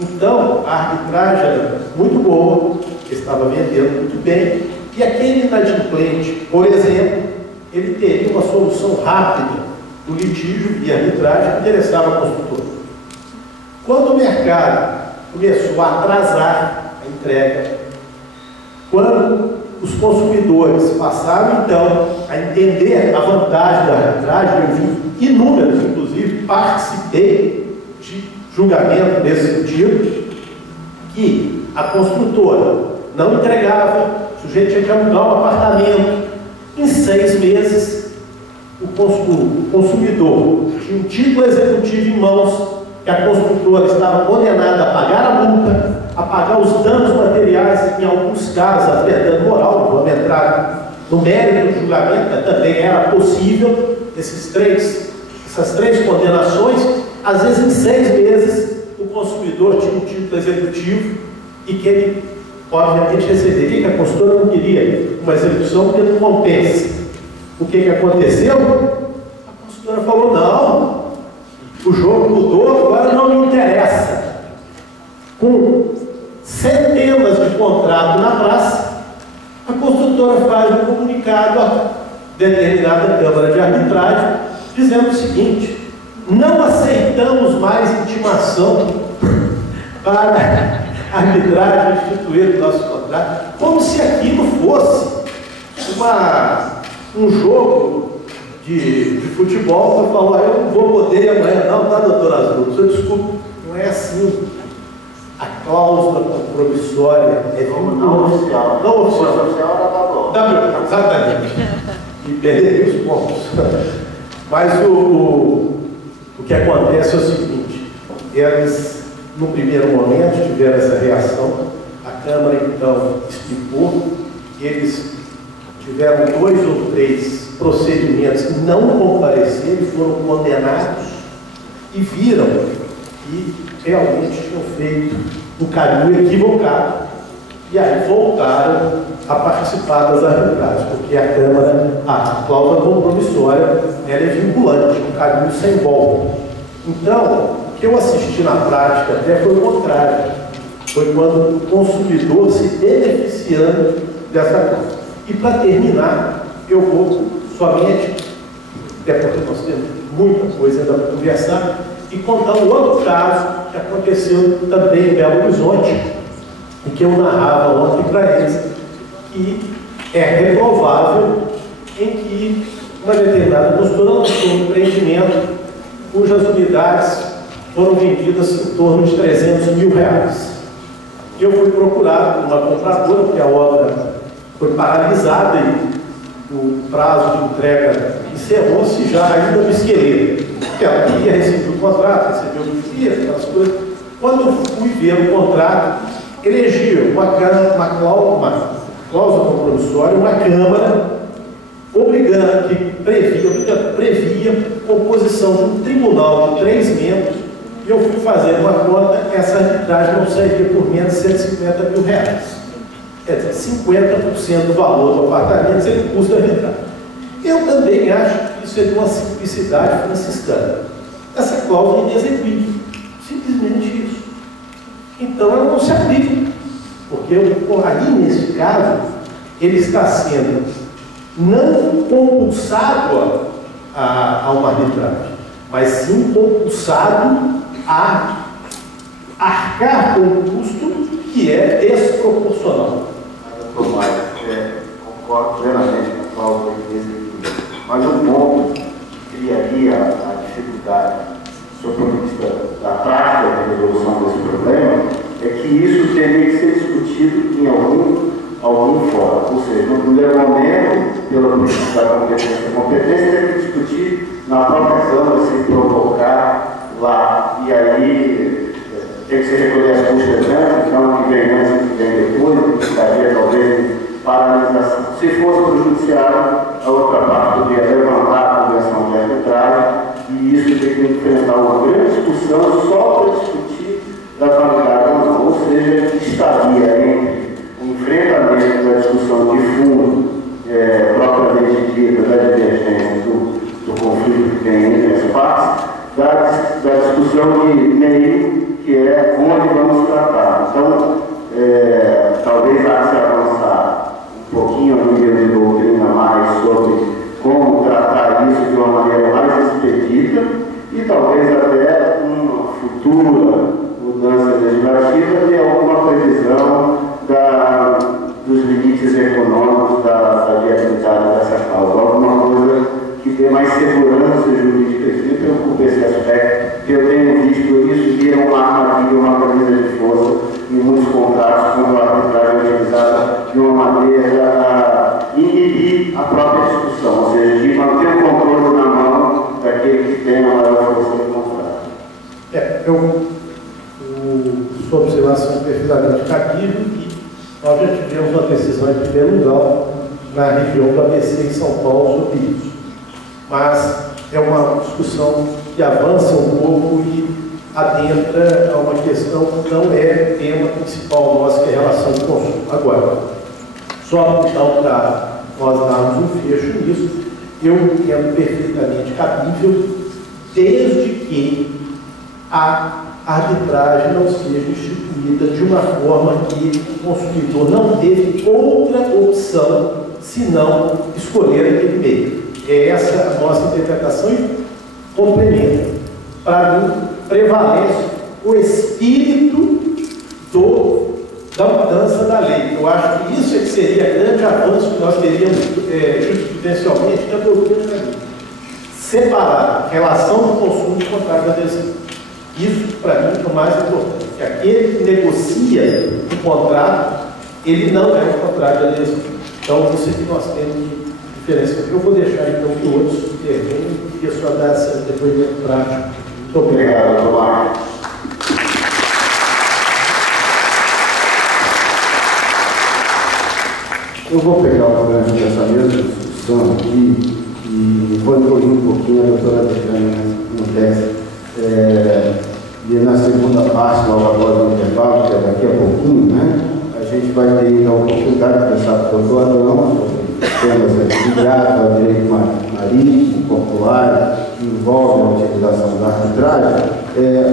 Então, a arbitragem era muito boa, estava vendendo muito bem, e aquele inadimplente, por exemplo, ele teria uma solução rápida do litígio e arbitragem que interessava a construtora. Quando o mercado começou a atrasar a entrega, quando os consumidores passaram, então, a entender a vantagem da arbitragem, eu vi inúmeros, inclusive, participei de julgamento nesse sentido, que a construtora não entregava, o sujeito tinha que alugar um apartamento, em 6 meses, o consumidor tinha um título executivo em mãos, que a construtora estava condenada a pagar a multa, a pagar os danos materiais, em alguns casos até dano moral. Vamos entrar no mérito do julgamento, mas também era possível essas três condenações. Às vezes, em 6 meses, o consumidor tinha um título executivo e que ele, obviamente, receberia, que a construtora não queria uma execução porque não compensa. O que aconteceu? A construtora falou: não, o jogo mudou, agora não me interessa. Com centenas de contratos na praça, a construtora faz um comunicado à determinada Câmara de Arbitragem, dizendo o seguinte: não aceitamos mais intimação para a arbitragem instituir o nosso contrato, como se aquilo fosse um jogo de futebol. Você falou: eu não vou poder amanhã, não, tá, doutor Azul? Senhor, desculpa, não é assim. A cláusula compromissória é não oficial. Não oficial. Não oficial era exatamente. E perderia os pontos. Mas o que acontece é o seguinte: eles, no primeiro momento, tiveram essa reação. A Câmara, então, explicou que eles tiveram 2 ou 3 procedimentos que não compareceram, foram condenados e viram que realmente tinham feito um caminho equivocado, e aí voltaram a participar das arbitragens, porque a Câmara, a cláusula compromissória, ela é vinculante, um caminho sem volta. Então, o que eu assisti na prática até foi o contrário, foi quando o consumidor se beneficiando dessa coisa. E para terminar, eu vou somente, até porque nós temos muita coisa ainda para conversar, e contar um outro caso que aconteceu também em Belo Horizonte, e que eu narrava ontem para eles, que é reprovável, em que uma determinada construtora lançou um empreendimento cujas unidades foram vendidas em torno de R$300 mil. Eu fui procurado por uma compradora, porque a obra foi paralisada e o prazo de entrega encerrou-se já ainda no esqueleto. Porque ela queria receber o contrato, recebeu o dia, aquelas coisas. Quando eu fui ver o contrato, elegia uma cláusula compromissória, uma Câmara, obrigando, que previa composição de um tribunal de 3 membros, e eu fui fazer uma conta, essa arbitragem não sairia por menos de R$150 mil. Quer dizer, 50% do valor do apartamento seria o custo da arbitragem. Eu também acho que isso é de uma simplicidade franciscana. Essa cláusula é inexequível. Simplesmente isso. Então ela não se aplica. Porque aí, nesse caso, ele está sendo não compulsado a uma arbitragem, mas sim compulsado a arcar com um custo que é desproporcional. Doutor Maio, concordo plenamente com a cláusula executiva, mas um ponto que criaria a dificuldade, do ponto de vista da prática de resolução desse problema, é que isso teria que ser discutido em algum fórum. Ou seja, no primeiro momento, pela política da competência, teria que discutir na própria Câmara, sem provocar lá. E aí tem que se recolher as custas antes, não que vem antes e que vem depois, que estaria talvez paralisação. Se fosse para o judiciário, a outra parte poderia levantar a convenção de arbitragem, e isso tem que enfrentar uma grande discussão só para discutir da familiar ou não, ou seja, estaria entre o enfrentamento da discussão de fundo, propriamente dita, da divergência do conflito que tem entre as partes, da discussão de meio, que é onde vamos tratar. Então, talvez há se avançar um pouquinho no nível de doutrina mais sobre como tratar isso de uma maneira mais expedita e talvez até uma futura mudança legislativa ter alguma previsão dos limites econômicos da viabilidade dessa causa. Alguma coisa que dê mais segurança jurídica. Me preocupa esse aspecto, que eu tenho visto isso vira uma armadilha, uma camisa de força em muitos contratos, quando a arbitragem é utilizada de uma maneira a inibir a própria discussão, ou seja, de manter o controle na mão daquele que tem a maior força do contrato. Sua observação é perfeitamente cabível e nós já tivemos uma decisão em primeiro lugar na região do ABC em São Paulo sobre isso. Mas é uma discussão que avança um pouco e adentra a uma questão que não é tema principal nosso, que é a relação de consumo. Agora, só então para nós darmos um fecho nisso, eu entendo perfeitamente cabível, desde que a arbitragem não seja instituída de uma forma que o consumidor não teve outra opção senão escolher aquele meio. É essa a nossa interpretação e complementa. Para mim, prevalece o espírito da mudança da lei. Eu acho que isso é que seria grande avanço que nós teríamos jurisprudencialmente na doutrina da lei. Separar a relação do consumo do contrato de adesão. Isso, para mim, é o mais importante. Porque aquele que negocia o contrato, ele não é um contrato de adesão. Então, isso é que nós temos que diferenciar. Eu vou deixar, então, que outros intervenham e a sua dar esse depoimento prático. Muito obrigado, Tomar. Eu vou pegar o gancho dessa mesma discussão aqui e vou incluir um pouquinho a doutora Adriana no texto. E na segunda parte, logo após o intervalo, que é daqui a pouquinho, né, a gente vai ter então a oportunidade de conversar com o doutor Adão sobre temas ligados ao direito marítimo, portuário, que envolvem a utilização da arbitragem,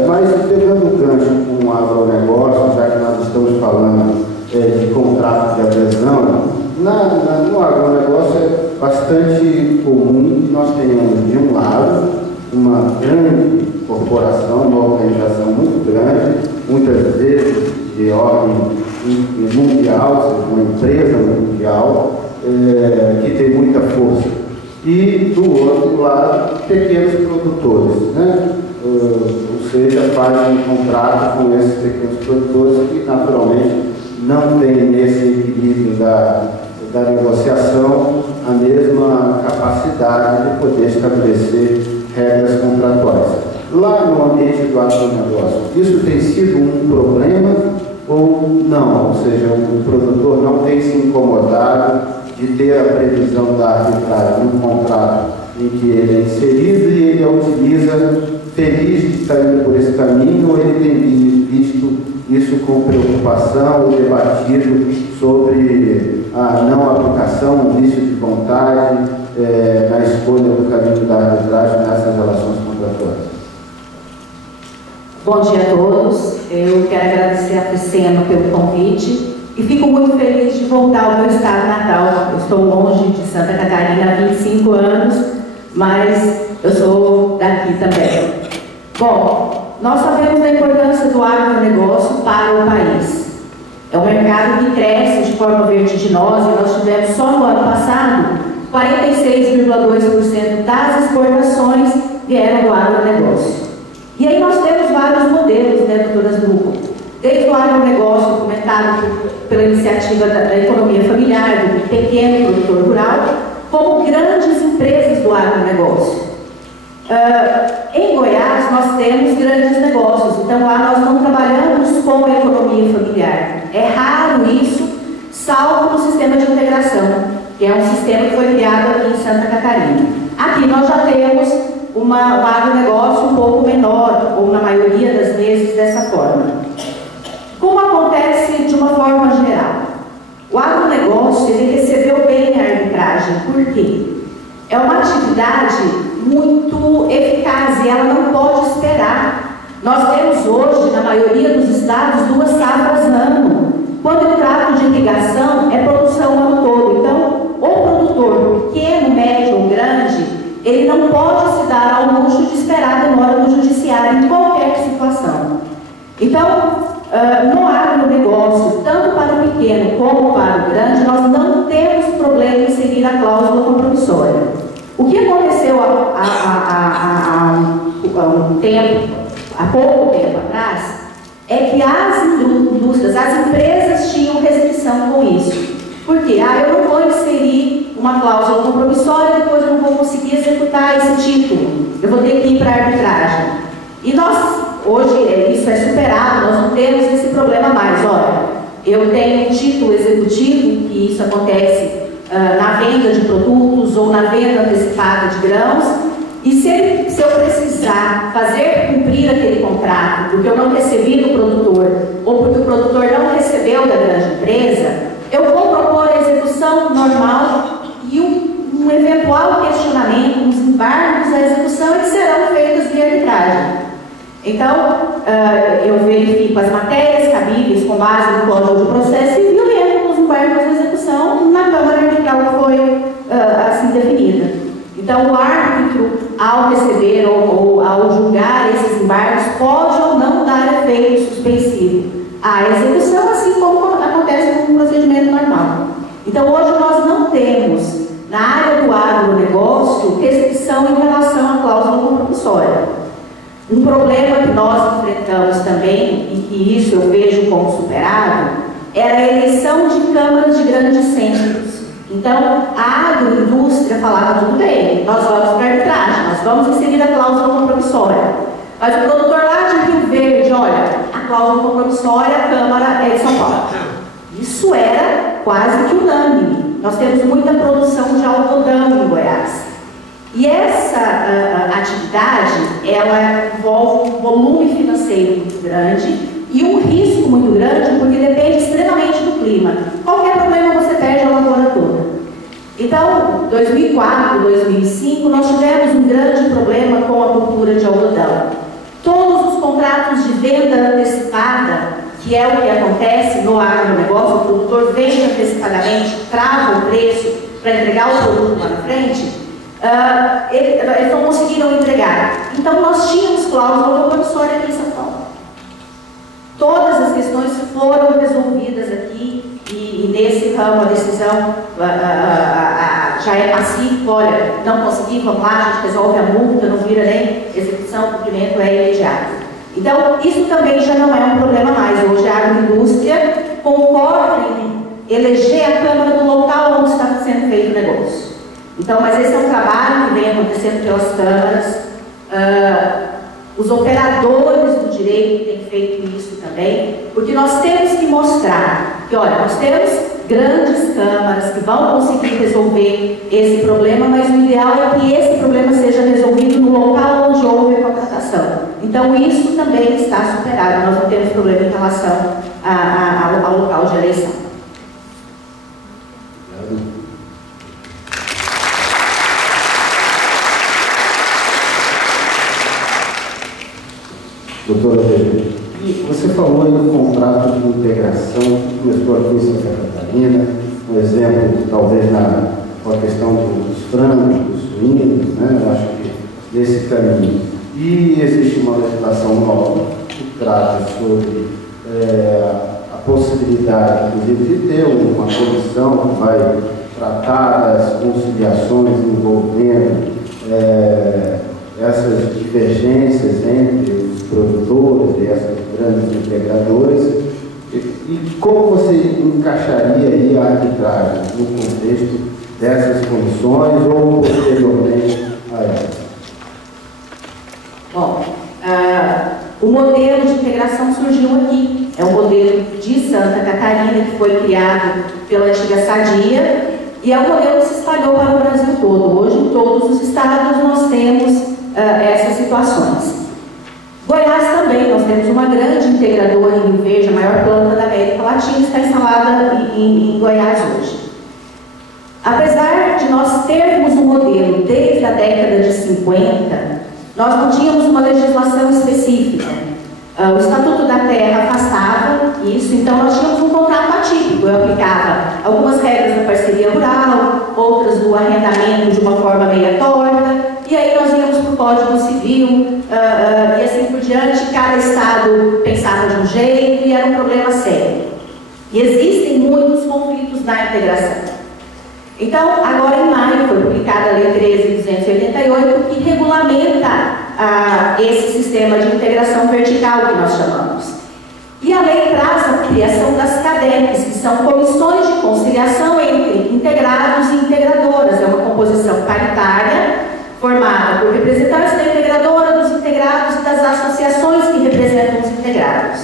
mas pegando o gancho com o agronegócio, já que nós estamos falando de contrato de adesão, no agronegócio é bastante comum que nós tenhamos, de um lado, uma grande corporação, uma organização muito grande, muitas vezes de ordem mundial, ou seja, uma empresa mundial, que tem muita força. E, do outro lado, pequenos produtores, né? Ou seja, fazem um contrato com esses pequenos produtores que, naturalmente, não têm nesse equilíbrio da negociação a mesma capacidade de poder estabelecer regras contratuais. Lá no ambiente do agronegócio, isso tem sido um problema ou não? Ou seja, o produtor não tem se incomodado de ter a previsão da arbitragem no contrato em que ele é inserido e ele a utiliza feliz de estar indo por esse caminho, ou ele tem visto isso com preocupação ou debatido sobre a não aplicação, o vício de vontade na escolha do caminho da arbitragem nessas relações contratuais? Bom dia a todos. Eu quero agradecer a FECEMA pelo convite e fico muito feliz de voltar ao meu estado natal. Eu estou longe de Santa Catarina há 25 anos, mas eu sou daqui também. Bom, nós sabemos da importância do agronegócio para o país. É um mercado que cresce de forma vertiginosa e nós tivemos só no ano passado 46,2% das exportações vieram do agronegócio. E aí nós temos vários modelos, né, doutora Zucco? Desde o agronegócio, comentado pela iniciativa da economia familiar, do pequeno produtor rural, como grandes empresas do agronegócio. Em Goiás, nós temos grandes negócios, então lá nós não trabalhamos com a economia familiar. É raro isso, salvo no sistema de integração, que é um sistema que foi criado aqui em Santa Catarina. Aqui nós já temos um agronegócio um pouco menor, ou na maioria das vezes dessa forma. Como acontece de uma forma geral? O agronegócio, ele recebeu bem a arbitragem. Por quê? É uma atividade muito eficaz e ela não pode esperar. Nós temos hoje, na maioria dos estados, 2 safras ano. Quando eu trato de irrigação, é produção o ano todo. Então, o produtor pequeno, médio ou grande, ele não pode se dar ao luxo de esperar a demora no judiciário em qualquer situação. Então, no agronegócio, tanto para o pequeno como para o grande, nós não temos problema em seguir a cláusula compromissória. O que aconteceu há pouco tempo atrás, é que as indústrias, as empresas tinham restrição com isso. Por quê? Eu não vou inserir uma cláusula compromissória, depois eu não vou conseguir executar esse título. Eu vou ter que ir para a arbitragem. E nós, hoje, isso é superado, nós não temos esse problema mais. Olha, eu tenho um título executivo, que isso acontece na venda de produtos ou na venda antecipada de grãos, e se eu precisar fazer cumprir aquele contrato, porque eu não recebi do produtor, ou porque o produtor não recebeu da grande empresa, eu vou propor a execução normal e um eventual questionamento, uns embargos à execução, eles serão feitos via arbitragem. Então, eu verifico as matérias cabíveis com base no Código de Processo Civil e entro nos embargos à execução na Câmara Arbitral que foi assim definida. Então, o árbitro, ao receber ou ao julgar esses embargos, pode ou não dar efeito suspensivo à execução, assim como acontece com um procedimento normal. Então, hoje nós não temos, na área do agronegócio, restrição em relação à cláusula compromissória. Um problema que nós enfrentamos também, e que isso eu vejo como superado, era a eleição de câmaras de grandes centros. Então, a agroindústria falava, tudo bem, nós vamos para a arbitragem, nós vamos inserir a cláusula compromissória. Mas o produtor lá de Rio Verde, olha, a cláusula compromissória, a Câmara é de São Paulo. Isso era quase que unânime. Nós temos muita produção de algodão em Goiás. E essa atividade, ela envolve um volume financeiro muito grande e um risco muito grande, porque depende extremamente do clima. Qualquer problema você perde a lavoura toda. Então, 2004, 2005, nós tivemos um grande problema com a cultura de algodão. Todos os contratos de venda antecipada, que é o que acontece no agronegócio, o produtor vende antecipadamente, trava o preço para entregar o produto lá na frente, eles não conseguiram entregar. Então, nós tínhamos cláusula compromissória aqui em São Paulo. Todas as questões foram resolvidas aqui e nesse ramo a decisão já é pacífica. Olha, não consegui, vamos lá, a gente resolve a multa, não vira nem execução, o cumprimento é imediato. Então, isso também já não é um problema mais. Hoje a agroindústria concorda em eleger a Câmara do local onde está sendo feito o negócio. Então, mas esse é um trabalho que vem acontecendo pelas câmaras. Os operadores do direito têm feito isso também, porque nós temos que mostrar que, olha, nós temos grandes câmaras que vão conseguir resolver esse problema, mas o ideal é que esse problema seja resolvido no local onde houve a contratação. Então, isso também está superado. Nós não temos problema em relação ao local de eleição. Doutora, você falou aí do contrato de integração que começou aqui em Santa Catarina, um exemplo, talvez, com a questão dos frangos, dos suínos, né? Eu acho que nesse caminho. E existe uma legislação nova que trata sobre a possibilidade, inclusive, de ter uma comissão que vai tratar das conciliações envolvendo essas divergências entre os produtores e essas grandes integradoras. E como você encaixaria aí a arbitragem no contexto dessas comissões ou posteriormente a elas? Bom, o modelo de integração surgiu aqui. É um modelo de Santa Catarina que foi criado pela antiga Sadia e é um modelo que se espalhou para o Brasil todo. Hoje, em todos os estados, nós temos essas situações. Goiás também, nós temos uma grande integradora em Rio Verde, a maior planta da América Latina, está instalada em Goiás hoje. Apesar de nós termos um modelo desde a década de 50, nós não tínhamos uma legislação específica. O Estatuto da Terra afastava isso, então nós tínhamos um contrato atípico. Eu aplicava algumas regras da parceria rural, outras do arrendamento de uma forma meia torta, e aí nós íamos para o Código Civil, e assim por diante. Cada estado pensava de um jeito e era um problema sério. E existem muitos conflitos na integração. Então, agora em maio foi publicada a Lei 13.288, que regulamenta esse sistema de integração vertical que nós chamamos. E a lei traz a criação das CADEPs, que são comissões de conciliação entre integrados e integradoras. É uma composição paritária, formada por representantes da integradora, dos integrados e das associações que representam os integrados.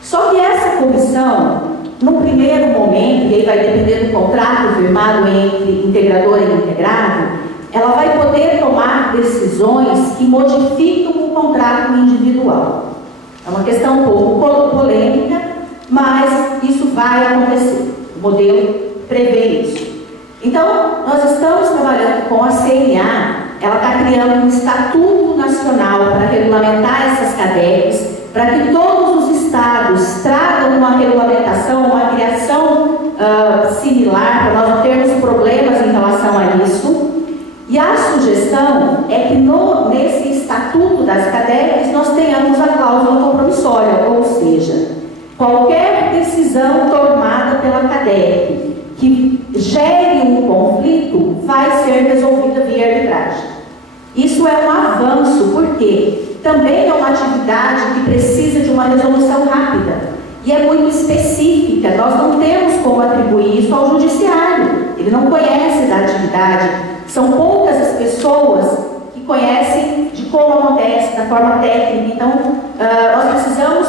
Só que essa comissão, num primeiro momento, e aí vai depender do contrato firmado entre integrador e integrado, ela vai poder tomar decisões que modificam o contrato individual. É uma questão um pouco polêmica, mas isso vai acontecer. O modelo prevê isso. Então, nós estamos trabalhando com a CNA, ela está criando um estatuto nacional para regulamentar essas CADEPs, para que todos os estados tragam uma regulamentação, uma criação similar, para nós não termos problemas em relação a isso. E a sugestão é que nesse estatuto das CADEPs nós tenhamos a cláusula compromissória, ou seja, qualquer decisão tomada pela CADEP que gere um conflito vai ser resolvida via arbitragem. Isso é um avanço, porque também é uma atividade que precisa de uma resolução rápida e é muito específica. Nós não temos como atribuir isso ao judiciário. Ele não conhece da atividade. São poucas as pessoas que conhecem de como acontece, da forma técnica. Então, nós precisamos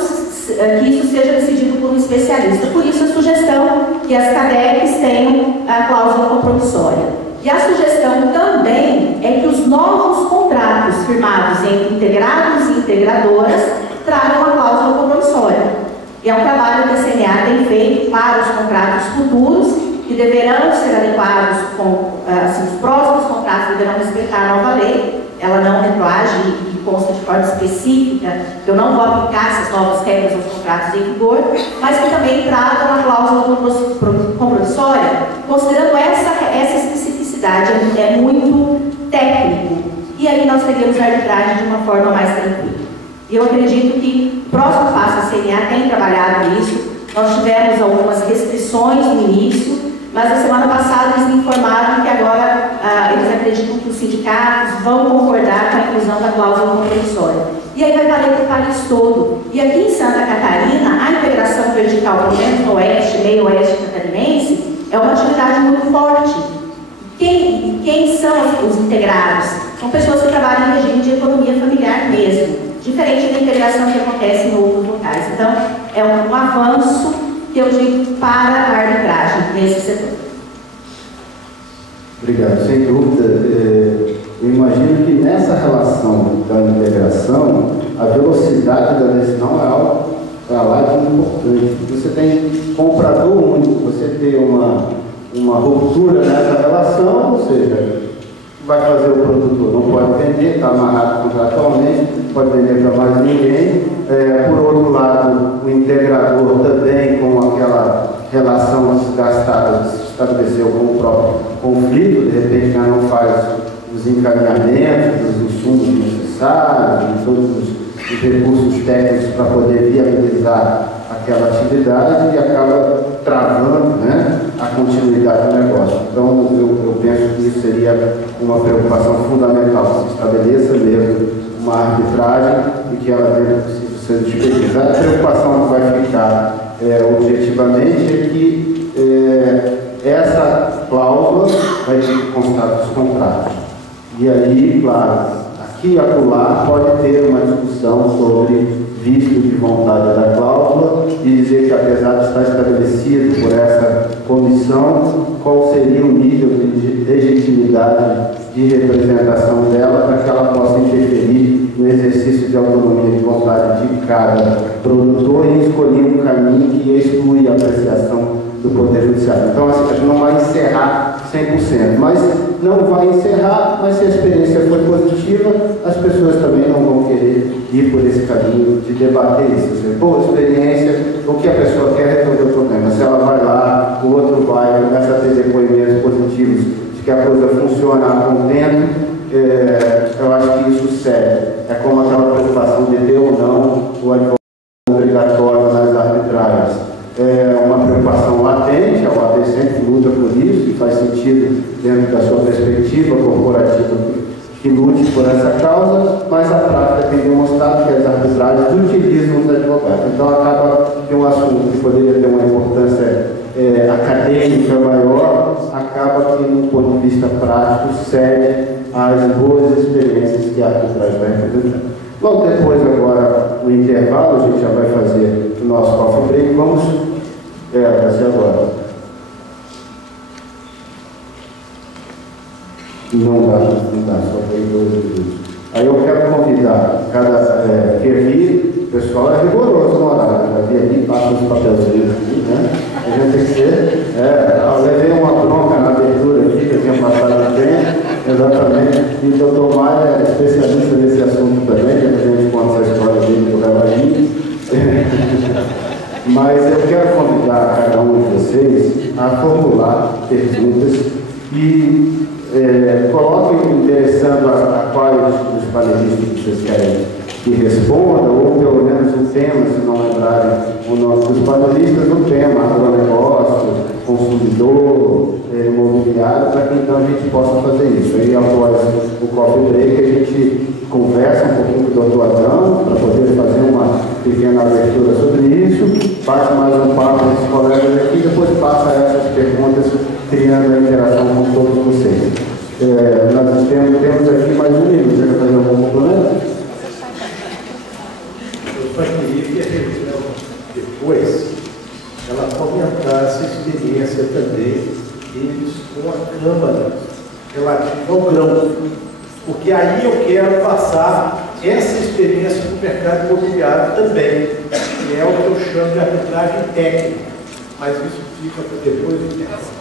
que isso seja decidido por um especialista. Por isso, a sugestão que as CADEPs tenham a cláusula compromissória. E a sugestão também é que os novos contratos firmados entre integrados e integradoras tragam a cláusula compromissória. E é um trabalho que a CNA tem feito para os contratos futuros, que deverão ser adequados com, os próximos contratos deverão respeitar a nova lei. Ela não retroage e consta de forma específica, que eu não vou aplicar essas novas regras aos contratos em vigor, mas que também tragam a cláusula compromissória, considerando essa especificidade, é muito técnico. E aí nós teríamos a arbitragem de uma forma mais tranquila. E eu acredito que o próximo passo, a CNA tem trabalhado nisso. Nós tivemos algumas restrições no início, mas na semana passada eles me informaram que agora eles acreditam que os sindicatos vão concordar com a inclusão da cláusula compromissória. E aí vai valer para o país todo. E aqui em Santa Catarina, a integração vertical, pelo menos no oeste, meio oeste catarinense, é uma atividade muito forte. Quem são os integrados? São pessoas que trabalham em regime de economia familiar mesmo, diferente da integração que acontece em outros locais. Então, é um avanço que eu digo para a arbitragem nesse setor. Obrigado. Sem dúvida, eu imagino que nessa relação da integração, a velocidade da decisão é algo para lá de importante. Você tem comprador único, você tem uma ruptura nessa relação, ou seja, vai fazer o produtor, não pode vender, está amarrado contratualmente, pode vender para mais ninguém. Por outro lado, o integrador também, com aquela relação desgastada, se estabeleceu com o próprio conflito, de repente já não faz os encaminhamentos, os insumos necessários, todos os recursos técnicos para poder viabilizar aquela atividade e acaba travando, né, a continuidade do negócio. Então, eu penso que isso seria uma preocupação fundamental, que se estabeleça mesmo uma arbitragem e que ela deve ser despedida. A preocupação que vai ficar objetivamente é que essa cláusula vai ter que constar dos contratos. E aí, claro, aqui e acolá pode ter uma discussão sobre visto de vontade da cláusula e dizer que, apesar de estar estabelecido por essa comissão, qual seria o nível de legitimidade de representação dela para que ela possa interferir no exercício de autonomia de vontade de cada produtor e escolher um caminho que exclui a apreciação do Poder Judiciário. Então, assim, a gente não vai encerrar 100%, mas não vai encerrar, mas se a experiência for positiva, as pessoas também não vão querer ir por esse caminho de debater isso. Seja, boa experiência, o que a pessoa quer resolver o problema. Se ela vai lá, o outro vai, começa a ter depoimentos positivos de que a coisa funciona a contento, eu acho que isso serve. É como aquela preocupação de ter ou não o advogado obrigatório nas arbitragens. É uma preocupação latente, a OAB sempre luta por isso, e faz sentido dentro da sua perspectiva corporativa que lute por essa causa, mas a prática tem demonstrado que as arbitragens utilizam os advogados. Então acaba que um assunto que poderia ter uma importância acadêmica maior, acaba que, do ponto de vista prático, cede às boas experiências que a arbitragem vai representar. Logo depois, agora, no intervalo, a gente já vai fazer o nosso coffee break. Vamos... vai ser agora. Não dá, só tem 2 minutos. Aí eu quero convidar que aqui, o pessoal é rigoroso no horário. Já vi aqui, passa os papelzinhos aqui, né? A gente tem que ser... eu levei uma bronca na abertura aqui, que eu tinha passado tempo. Exatamente. E o doutor Maia é especialista nesse assunto também, que a gente conta essa história dele do cavalinho. Mas eu quero convidar cada um de vocês a formular perguntas e coloquem interessando a quais dos panelistas vocês querem que responda, ou pelo menos o tema, se não lembrarem o nome dos panelistas, o tema, agronegócio, consumidor, imobiliário, para que então a gente possa fazer isso. Aí após o coffee break a gente conversa um pouquinho com o doutor Adão, para poder fazer uma pequena abertura sobre isso, bate mais um papo com os colegas aqui, depois passa essas perguntas, criando a interação com todos vocês. Nós temos aqui mais um minuto. Você quer fazer algum complemento? Eu só queria que a reunião depois ela comentasse a experiência também deles com a Câmara relativa ao grão, porque aí eu quero passar essa experiência no mercado imobiliário também, que é o que eu chamo de arbitragem técnica, mas isso fica para depois do tempo.